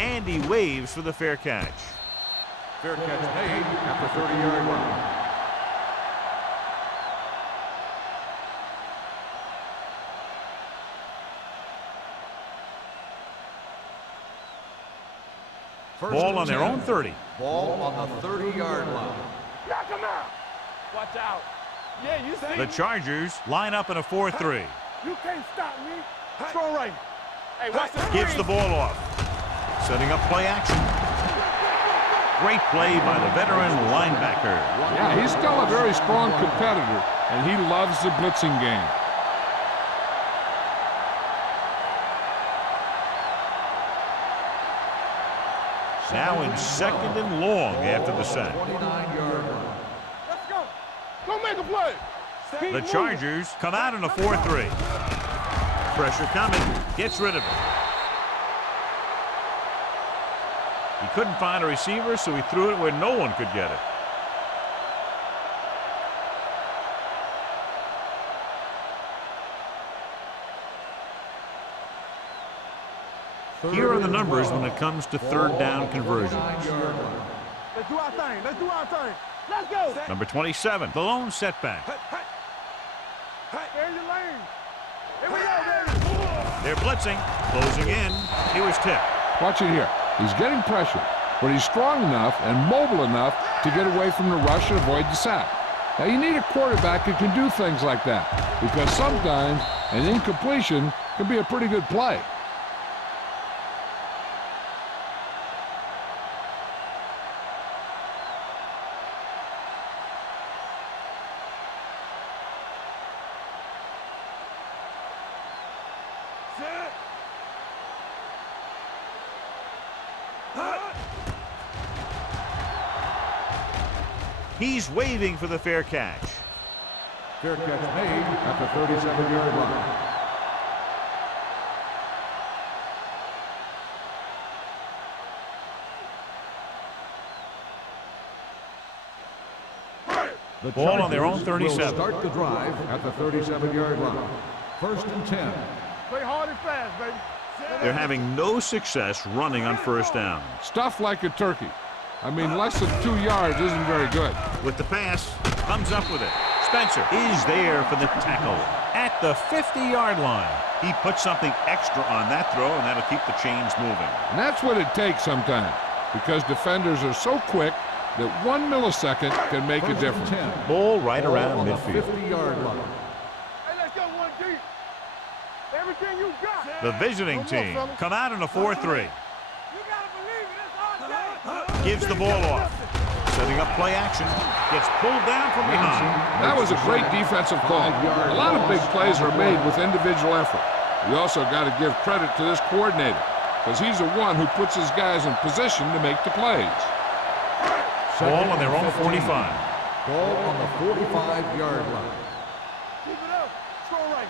And he waves for the fair catch. Fair catch made at the 30-yard line. Ball on their own 30. Ball on the 30-yard line. Knock him out. Watch out. Yeah, you see The Chargers line up in a 4-3. You can't stop me. Strong right. Hey, watch the Gives the ball off. Setting up play action. Great play by the veteran linebacker. Yeah, he's still a very strong competitor, and he loves the blitzing game. Now in 2nd and long after the sack. 29-yard line. Let's go. Go make a play. The Chargers come out in a 4-3. Pressure coming. Gets rid of it. He couldn't find a receiver, so he threw it where no one could get it. Here are the numbers when it comes to 3rd down conversions. Let's do our thing. Let's do our thing. Let's go. Number 27, the lone setback. Stay in your lane. Here we go, baby. They're blitzing, closing in. He was tipped. Watch it here. He's getting pressure, but he's strong enough and mobile enough to get away from the rush and avoid the sack. Now, you need a quarterback who can do things like that, because sometimes an incompletion can be a pretty good play. He's waving for the fair catch. Fair catch made at the 37-yard line. The Ball on their own Chargers 37. will start the drive at the 37-yard line. 1st and 10. Play hard and fast, baby. They're having no success running on 1st down. Stuff like a turkey. I mean, less than 2 yards isn't very good. With the pass, comes up with it. Spencer is there for the tackle at the 50-yard line. He put something extra on that throw, and that'll keep the chains moving. And that's what it takes sometimes, because defenders are so quick that 1 millisecond can make a 1st and difference. 10. Ball right Ball around on the midfield. 50-yard line. Hey, let's go one deep. Everything you got. The visiting team come out in a 4-3. You gotta believe it. It's our day. Gives the ball off. Setting up play action. Gets pulled down from behind. That was a great defensive call. A lot of big plays are made with individual effort. We also got to give credit to this coordinator, because he's the one who puts his guys in position to make the plays. Ball on their own 45. Ball on the 45-yard line. Keep it up. Strong right.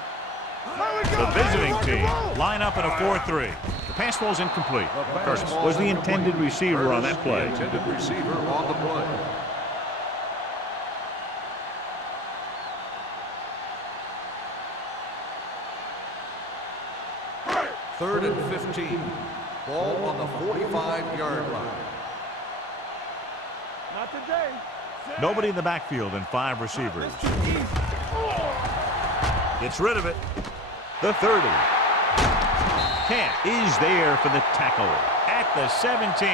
The visiting team line up in a 4-3. The pass ball's incomplete. Curtis was the intended receiver on that play. Intended receiver on the play. Third and 15. Ball on the 45-yard line. Not today. Nobody in the backfield and 5 receivers. Gets rid of it. The 30. Camp is there for the tackle at the 17.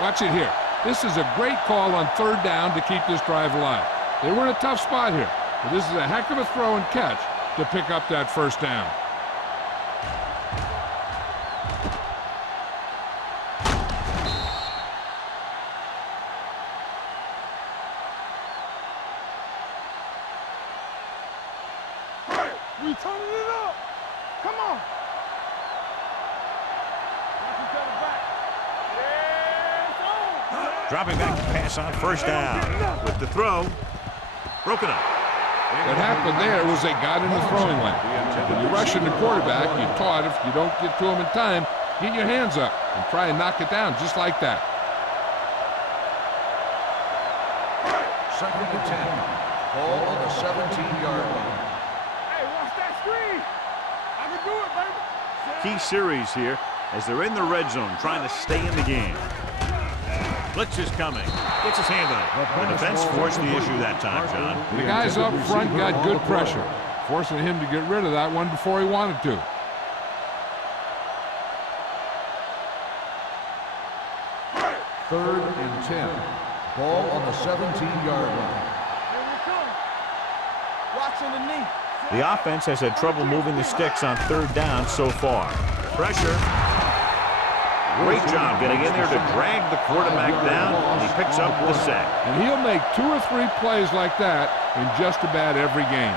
Watch it here. This is a great call on 3rd down to keep this drive alive. They were in a tough spot here, but this is a heck of a throw and catch to pick up that 1st down. We turning it up. Come on. Dropping back to pass on first down. With the throw. Broken up. What happened there was they got in the throwing lane. When you're rushing the quarterback, you're taught if you don't get to him in time, get your hands up and try and knock it down just like that. 2nd and 10. Ball on the 17-yard line. Hey, watch that screen. I can do it, baby. Key series here as they're in the red zone trying to stay in the game. Blitz is coming. Gets his hand on it. The defense forced the issue that time, John. The guys up front got good pressure, forcing him to get rid of that one before he wanted to. Third and 10. Ball on the 17-yard line. Here we come. Watching the knee. The offense has had trouble moving the sticks on third down so far. Pressure. Great job getting in there to drag the quarterback down, and he picks up the sack. And he'll make 2 or 3 plays like that in just about every game.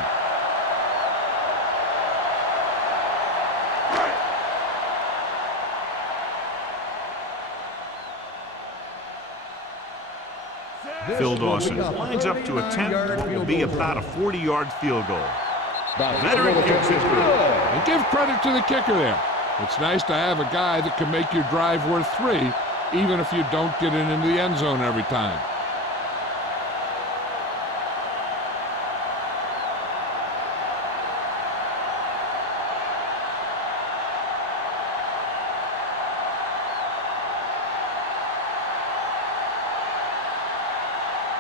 Phil Dawson lines up to attempt what will be about a 40-yard field goal. Veteran kicks it through. And give credit to the kicker there. It's nice to have a guy that can make your drive worth 3, even if you don't get it into the end zone every time.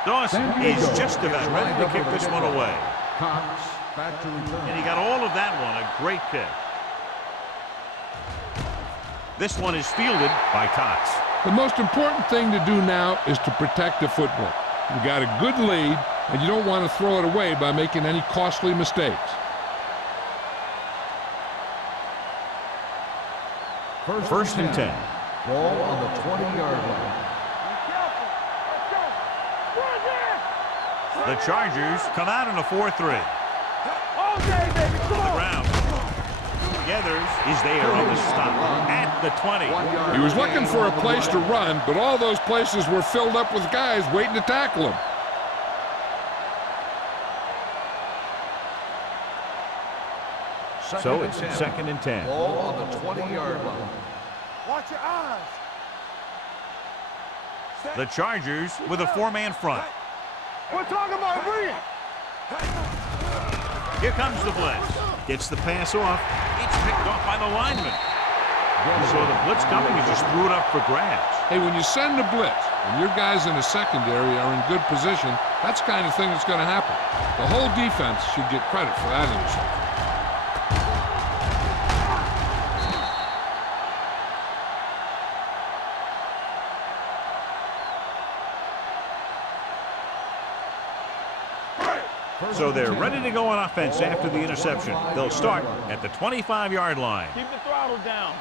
Dawson is just about ready to kick this one away. Cox back to return. And he got all of that one, a great kick. This one is fielded by Cox. The most important thing to do now is to protect the football. You got a good lead, and you don't want to throw it away by making any costly mistakes. First and 10. Ball on the 20-yard line. The Chargers come out in a 4-3. All day, baby. Come on. Ground. Gathers is there on the stop at the 20. He was looking for a place to run, but all those places were filled up with guys waiting to tackle him. So it's 2nd and 10. Ball on the 20-yard line. Watch your eyes. The Chargers with a 4-man front. We're talking about brilliant. Here comes the blitz. Gets the pass off. It's picked off by the lineman. He saw the blitz coming and just threw it up for grabs. Hey, when you send a blitz and your guys in the secondary are in good position, that's the kind of thing that's going to happen. The whole defense should get credit for that interception. So they're ready to go on offense after the interception. They'll start at the 25-yard line. Keep the throttle down.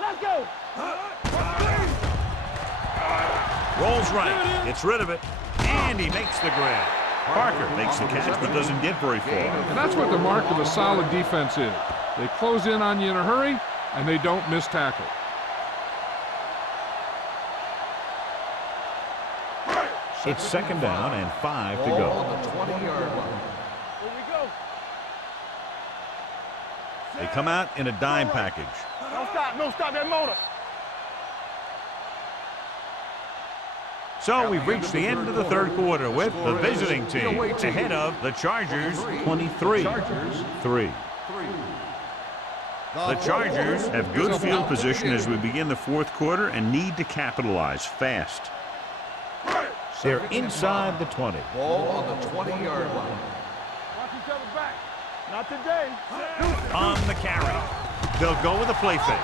Let's go. Rolls right. Gets rid of it. And he makes the grab. Parker makes the catch but doesn't get very far. And that's what the mark of a solid defense is. They close in on you in a hurry, and they don't miss tackle. It's 2nd down and 5 to Ball go. on the 20-yard line. Here we go. They come out in a dime package. No stop that motor. So we've reached the end of the 3rd quarter with the visiting team ahead of the Chargers 23-3. The Chargers have good field position as we begin the 4th quarter and need to capitalize fast. They're inside the 20. Ball on the 20-yard line. Watch each other back. Not today. On the carry. They'll go with a play fake.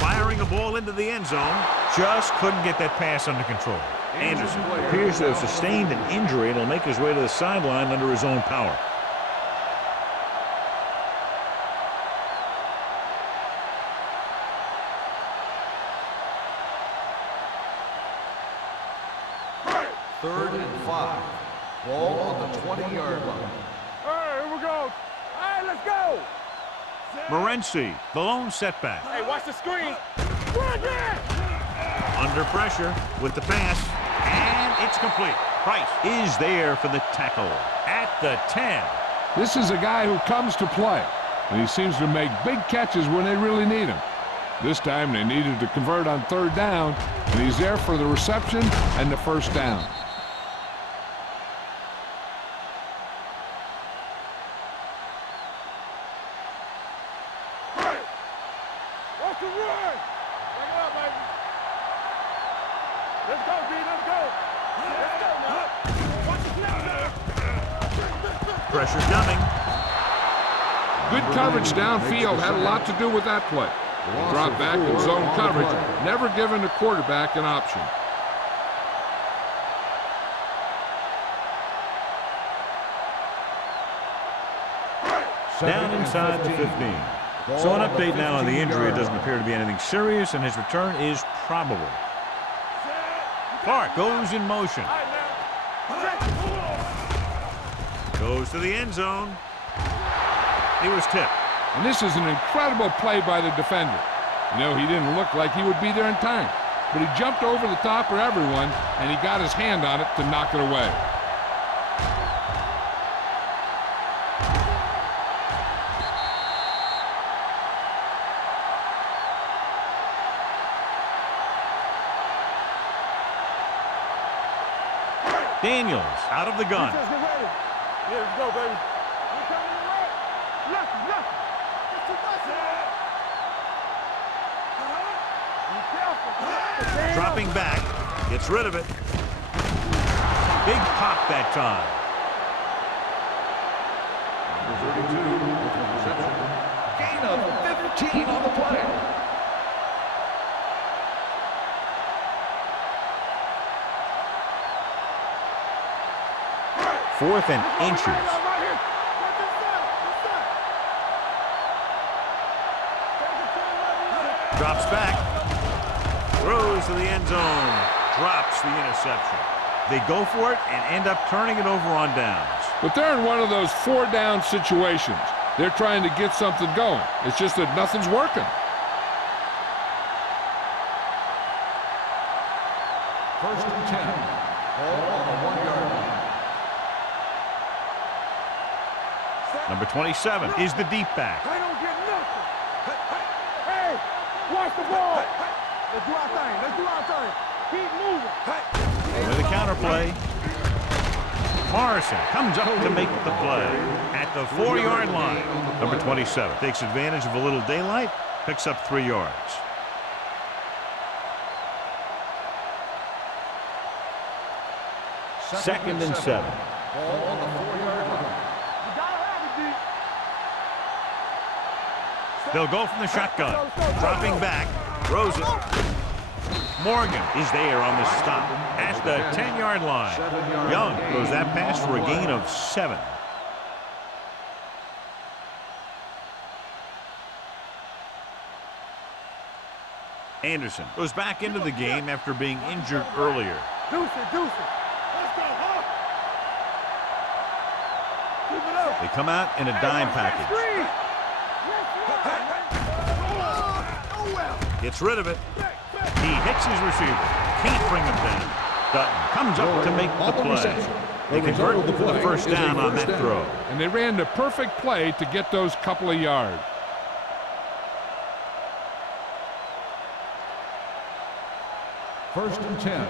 Firing a ball into the end zone. Just couldn't get that pass under control. Anderson appears to have sustained an injury and will make his way to the sideline under his own power. Third and 5. Ball on the 20-yard line. All right, here we go. All right, let's go. Morency, the lone setback. Hey, watch the screen. Under pressure with the pass, and it's complete. Price is there for the tackle at the 10. This is a guy who comes to play, and he seems to make big catches when they really need him. This time they needed to convert on third down, and he's there for the reception and the first down. Watch the run! Bring it up, baby. Let's go, B. Let's go. Let's go now. Watch the snap now. Pressure coming. Good coverage downfield had a lot to do with that play. Drop back in zone coverage, never giving the quarterback an option. Down inside the 15. So an update now on the injury. It doesn't appear to be anything serious, and his return is probable. Clark goes in motion. Goes to the end zone. He was tipped. And this is an incredible play by the defender. You know, he didn't look like he would be there in time, but he jumped over the top of everyone, and he got his hand on it to knock it away. Daniels out of the gun. Get ready. Yeah, let's go, baby. We're coming to the right. Left, left. It's too much. Be careful. Dropping back. Gets rid of it. Big pop that time. Number 32 with the reception. Gain of 15 on the play. Fourth and inches. Right here. Get this side. This side. Take it to the left. Drops back. Throws to the end zone. Drops the interception. They go for it and end up turning it over on downs. But they're in one of those four-down situations. They're trying to get something going. It's just that nothing's working. First and 10. Ball on the 1-yard line. Number 27 is the deep back. I don't get nothing. Hey, watch the ball. Let's do our thing. Let's do our thing. Keep moving. With a counter play. Morrison comes up to make the play at the 4-yard line. Number 27 takes advantage of a little daylight, picks up 3 yards. Second and 7. Ball on the 4-yard line. You gotta have it, D. They'll go from the shotgun. Dropping back. Throws it. Morgan is there on the stop at the 10-yard line. Young throws that pass for a gain of 7. Anderson goes back into the game after being injured earlier. Deuce it, deuce it. Let's go, huh? Keep it up. They come out in a dime package. Gets rid of it. He hits his receiver. Can't bring him down. Dutton comes up to make the play. They convert for the first down on that throw. And they ran the perfect play to get those couple of yards. First and 10.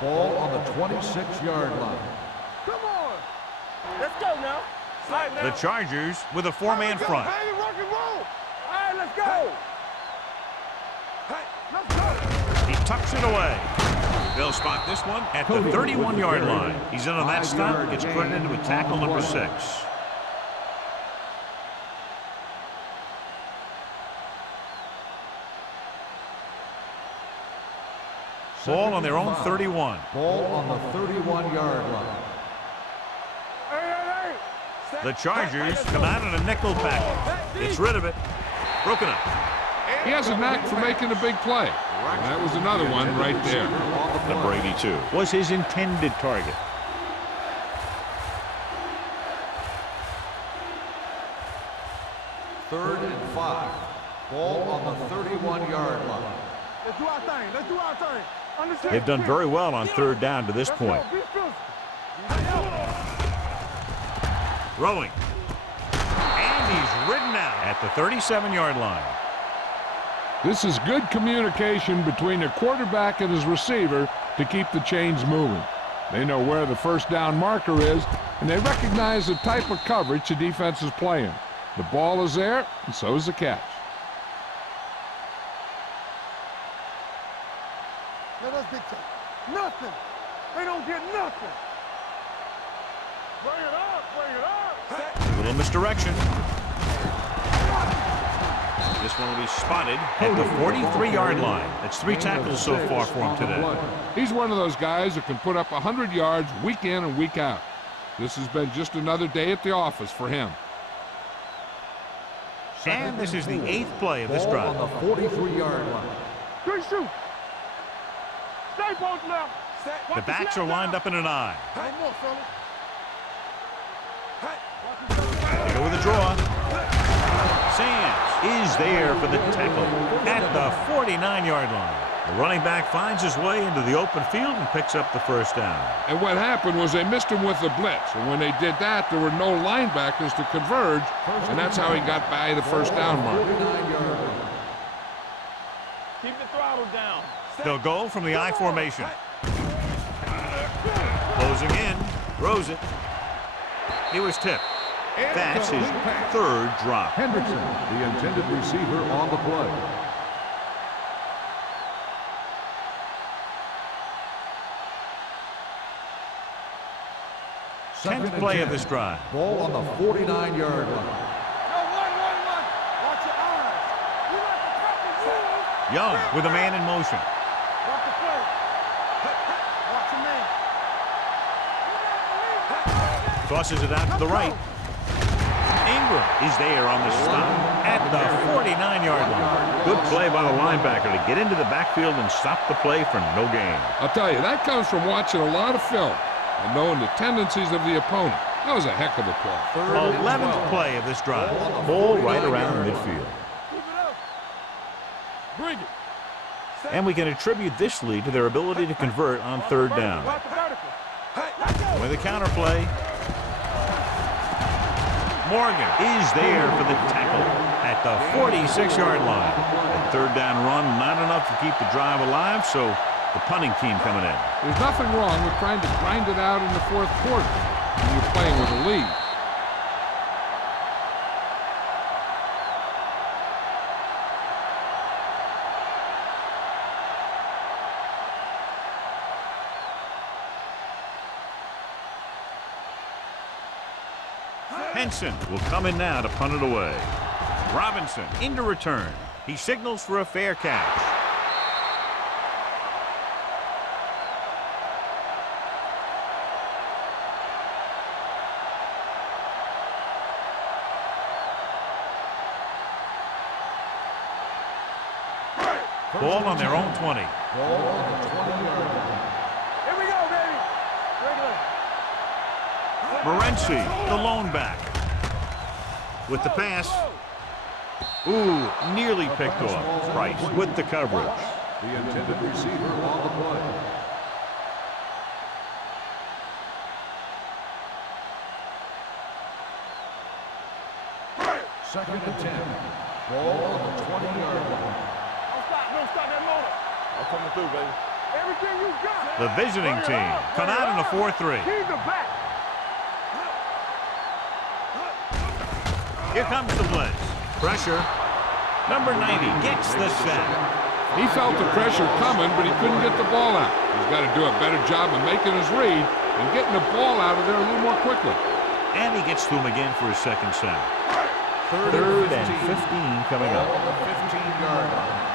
Ball on the 26-yard line. Come on. Let's go now. Right now. The Chargers with a 4-man front. Hey, rock and roll. All right, let's go. Hey, let's go. He tucks it away. They'll spot this one at the 31-yard line. He's in on that stop. Gets credited with tackle number 6. Ball on their own 31. Ball on the 31-yard line. Hey. The Chargers come out in a nickel package. Gets rid of it. Broken up. He has a knack for making a big play. And that was another one right there. Number 82 was his intended target. Third and 5. Ball on the 31-yard line. Let's do our thing. Let's do our thing. Understand? They've done very well on third down to this point. Be physical. Throwing. And he's ridden out at the 37-yard line. This is good communication between the quarterback and his receiver to keep the chains moving. They know where the first down marker is, and they recognize the type of coverage the defense is playing. The ball is there, and so is the catch. Let us dictate. Nothing. They don't get nothing. Bring it up. Bring it up. Little misdirection. This one will be spotted at the 43-yard line. That's 3 tackles so far for him today. He's one of those guys that can put up 100 yards week in and week out. This has been just another day at the office for him. And this is the 8th play of this drive. On the 43-yard line. Good shoot. Stay post left. The backs are lined up in an I. One more, fella. They go with a draw. Sands is there for the tackle at the 49-yard line. The running back finds his way into the open field and picks up the first down. And what happened was they missed him with the blitz. And when they did that, there were no linebackers to converge, and that's how he got by the first down mark. Keep the throttle down. They'll go from the I formation. Closing in, throws it. He was tipped. That's his 3rd drop. Henderson, the intended receiver on the play. Tenth play of this drive. Ball on the 49-yard line. No, one. Watch your eyes. You like the captain rules. Young with a man in motion. Watch the play. Watch your man. Tosses it out to the right. Ingram is there on the stop at the 49-yard line. Good play by the linebacker to get into the backfield and stop the play for no gain. I'll tell you, that comes from watching a lot of film and knowing the tendencies of the opponent. That was a heck of a play. 11th play of this drive. Ball right around midfield. Keep it up. Bring it. And we can attribute this lead to their ability to convert on third down. Watch the vertical. With a counter play, Morgan is there for the tackle at the 46-yard line. That third down run, not enough to keep the drive alive, so the punting team coming in. There's nothing wrong with trying to grind it out in the 4th quarter when you're playing with a lead. Henson will come in now to punt it away. Robinson into return. He signals for a fair catch. Ball on their own 20. Ball on the 20-yard line. Here we go, baby. Regular. Morency, the lone back. With the pass. Ooh, nearly picked off. Price with the coverage. The intended receiver on the play. Second and 10. Ball on the 20-yard line. Don't stop that motor. I'm coming through, baby. Everything you got. The visiting team come out in a 4-3. Keep the back. Here comes the blitz. Pressure. Number 90 gets the sack. He felt the pressure coming, but he couldn't get the ball out. He's got to do a better job of making his read and getting the ball out of there a little more quickly. And he gets to him again for his second sack. Third and 15 coming up. On the 15-yard line.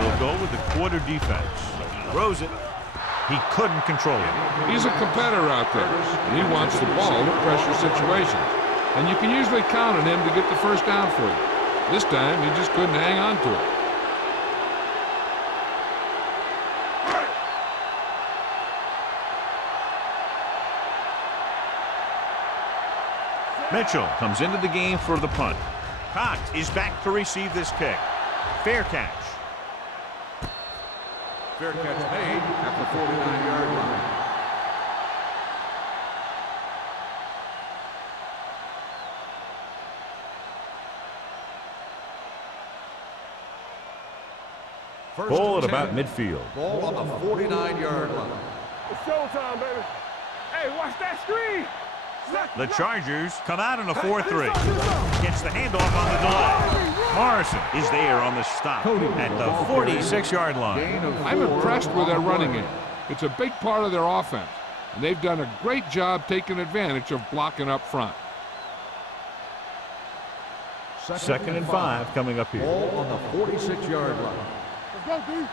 He'll go with the quarter defense. Throws it. He couldn't control it. He's a competitor out there, and he wants the ball in pressure situations. And you can usually count on him to get the first down for you. This time, he just couldn't hang on to it. Mitchell comes into the game for the punt. Cox is back to receive this kick. Fair catch. Fair catch made at the 49-yard line. Ball at about midfield. Ball on the 49-yard line. It's showtime, baby. Hey, watch that screen. The Chargers come out in a 4-3. Gets the handoff on the delay. Morrison is there on the stop at the 46-yard line. I'm impressed with their running game. It's a big part of their offense, and they've done a great job taking advantage of blocking up front. 2nd and 5 coming up here. Ball on the 46-yard line. Let's go, D. No,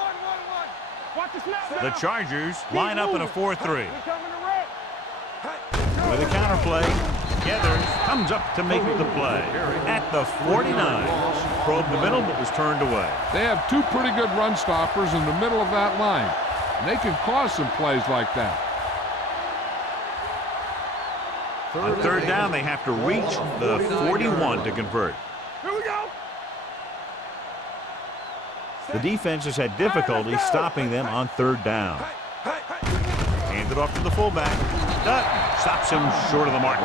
1-1-1. Watch the snap. The Chargers line up in a 4-3. We're coming to red. With a counterplay, Gathers comes up to make the play at the 49. Probed the middle, but was turned away. They have two pretty good run stoppers in the middle of that line, and they can cause some plays like that. On 3rd down, they have to reach the 41 to convert. Here we go. The defense has had difficulty stopping them on 3rd down. Handed off to the fullback. Dutton stops him short of the marker.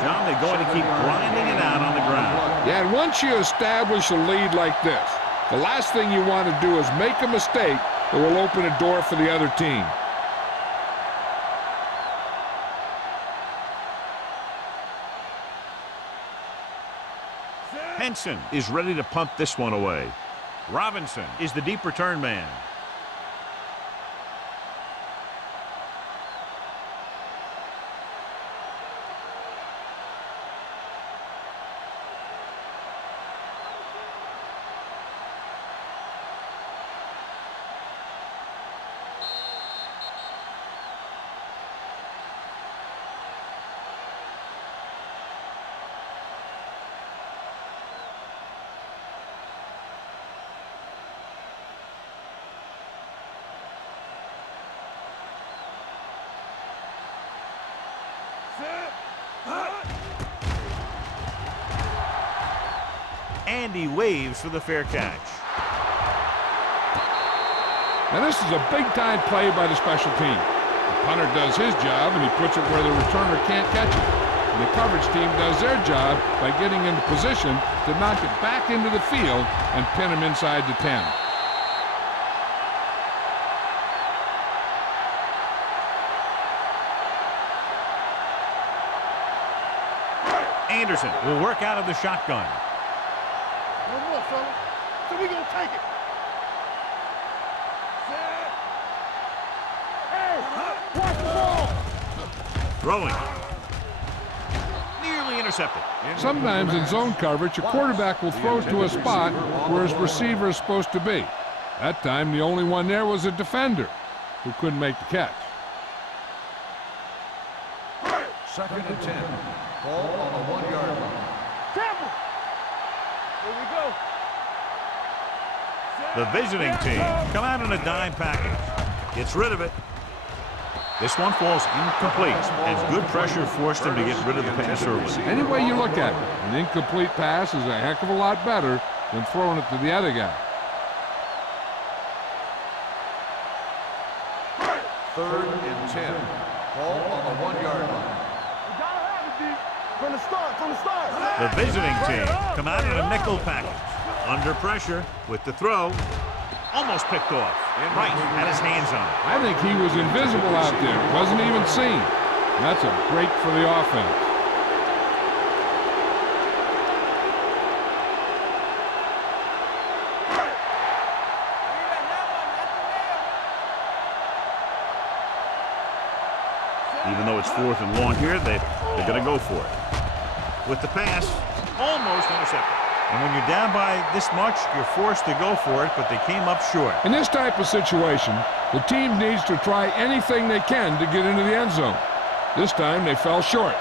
John, they're going to keep grinding it out on the ground. Yeah, and once you establish a lead like this, the last thing you want to do is make a mistake that will open a door for the other team. Henson is ready to punt this one away. Robinson is the deep return man. Andy waves for the fair catch. Now this is a big-time play by the special team. The punter does his job, and he puts it where the returner can't catch it. And the coverage team does their job by getting into position to knock it back into the field and pin him inside the 10. Anderson will work out of the shotgun. One more, fella. So we gonna take it. Hey, watch the ball. Throwing. Nearly intercepted. Sometimes in zone coverage, a quarterback will throw to a spot where his receiver is supposed to be. That time, the only one there was a defender who couldn't make the catch. 2nd and 10. Ball on the 1-yard line. Tampa. Here we go. The visiting team come out in a dime package. Gets rid of it. This one falls incomplete, and good pressure forced him to get rid of the pass early. Any way you look at it, an incomplete pass is a heck of a lot better than throwing it to the other guy. 3rd and 10. Ball on the 1-yard line. We gotta have it, D. From the start, from the start. The visiting team come out in a nickel package. Under pressure with the throw. Almost picked off. Right, had his hands on it. I think he was invisible out there. Wasn't even seen. That's a break for the offense. Even though it's 4th and long here, they're going to go for it. With the pass, almost intercepted. And when you're down by this much, you're forced to go for it, but they came up short. In this type of situation, the team needs to try anything they can to get into the end zone. This time, they fell short.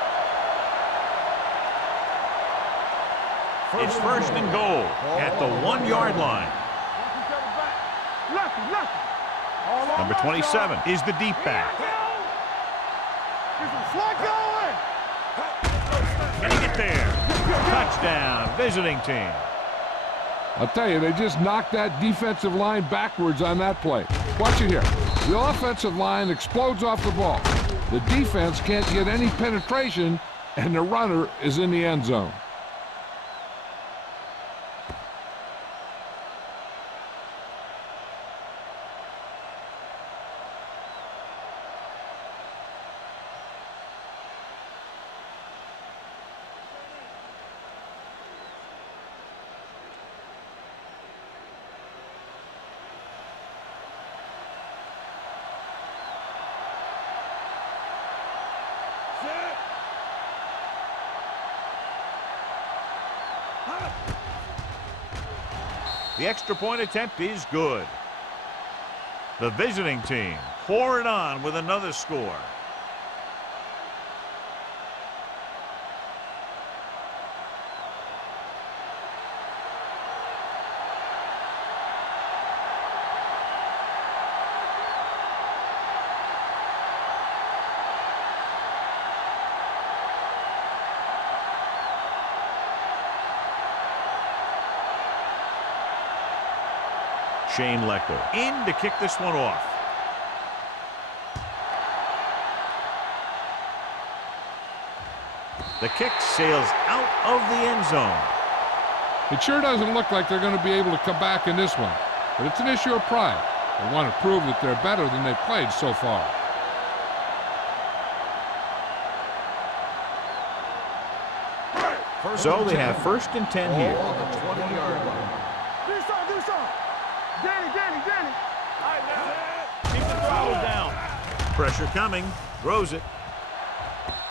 It's 1st and goal at the 1-yard line. Number 27 is the deep back. Get some slack going. Can he get there? Touchdown, visiting team. I'll tell you, they just knocked that defensive line backwards on that play. Watch it here. The offensive line explodes off the ball. The defense can't get any penetration, and the runner is in the end zone. The extra point attempt is good. The visiting team pour it on with another score. Shane Lecker in to kick this one off. The kick sails out of the end zone. It sure doesn't look like they're going to be able to come back in this one, but it's an issue of pride. They want to prove that they're better than they've played so far. So they have 1st and 10 here. On the 20-yard line. Do something. Danny. All right, now. Keep the throttle down. Pressure coming. Throws it.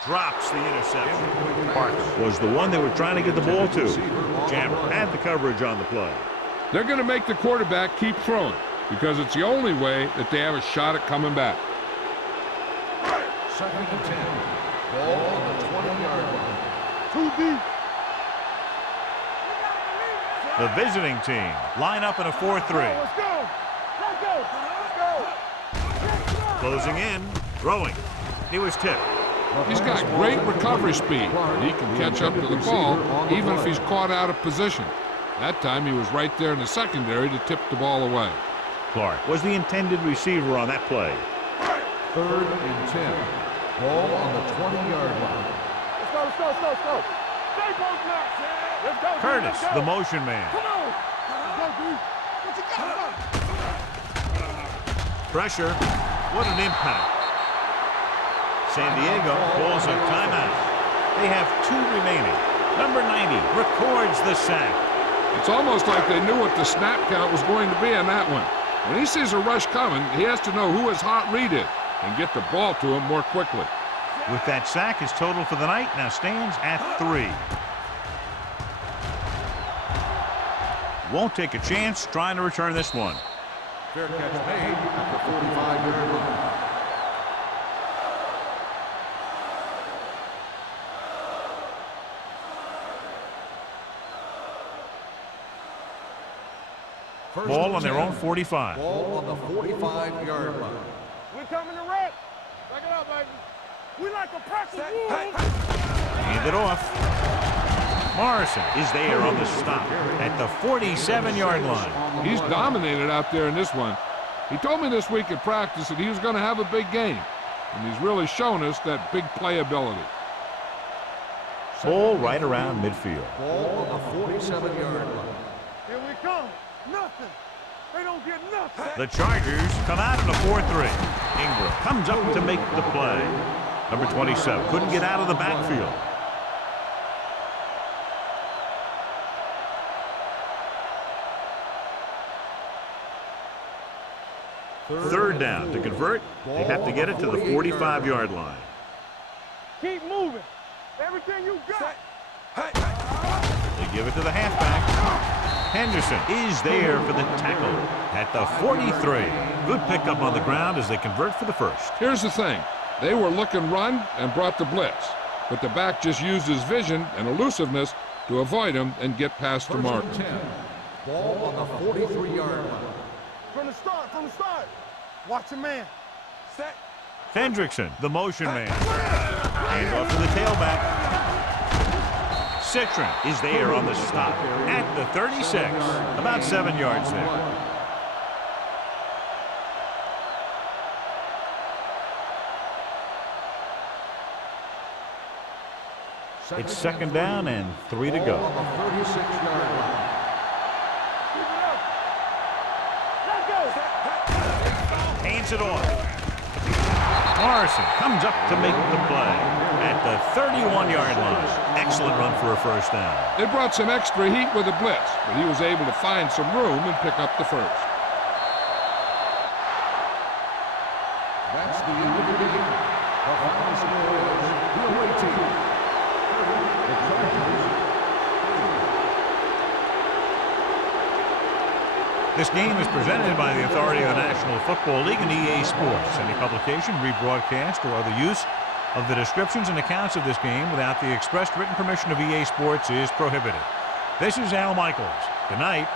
Drops the interception. Parks was the one they were trying to get the ball to. Jammer had the coverage on the play. They're going to make the quarterback keep throwing because it's the only way that they have a shot at coming back. 2nd and 10. Ball on the 20-yard line. Too deep. The visiting team line up in a 4-3. Let's go. Closing in, throwing. He was tipped. He's got great recovery speed, and he can catch up to the ball even if he's caught out of position. That time he was right there in the secondary to tip the ball away. Clark was the intended receiver on that play. 3rd and 10. Ball on the 20-yard line. Let's go. Stay close now. Let's go. Curtis, the motion man. Come on. Let's go, dude. What you got? Pressure. What an impact. San Diego calls a timeout. They have 2 remaining. Number 90 records the sack. It's almost like they knew what the snap count was going to be on that one. When he sees a rush coming, he has to know who his hot read is and get the ball to him more quickly. With that sack, his total for the night now stands at 3. Won't take a chance trying to return this one. Fair catch made at the 45-yard line. Ball on their own 45. Ball on the 45-yard line. We're coming to wreck. Back it up, baby. We like a practice rule. Hand it off. Morrison is there on the stop at the 47-yard line. He's dominated out there in this one. He told me this week at practice that he was going to have a big game, and he's really shown us that big playability. Ball right around midfield. Ball on the 47-yard line. Here we come. Nothing. They don't get nothing. The Chargers come out in a 4-3. Ingram comes up to make the play. Number 27 couldn't get out of the backfield. Third down to convert. They have to get it to the 45-yard line. Keep moving. Everything you got. They give it to the halfback. Henderson is there for the tackle at the 43. Good pickup on the ground as they convert for the first. Here's the thing. They were looking run and brought the blitz, but the back just used his vision and elusiveness to avoid him and get past the mark. 10. Ball on the 43-yard line. From the start. Watch your man. Set. Hendrickson, the motion man. Hand off to the tailback. Citron is there on the stop at the 36. About 7 yards there. It's second down and 3 to go. Hands it off. Morrison comes up to make the play at the 31-yard line. Excellent run for a first down. They brought some extra heat with a blitz, but he was able to find some room and pick up the first. That's the end of the game. The final score is the away team. The Chargers. This game is presented by the authority of the National Football League and EA Sports. Any publication, rebroadcast, or other use of the descriptions and accounts of this game without the expressed written permission of EA Sports is prohibited. This is Al Michaels. Good night.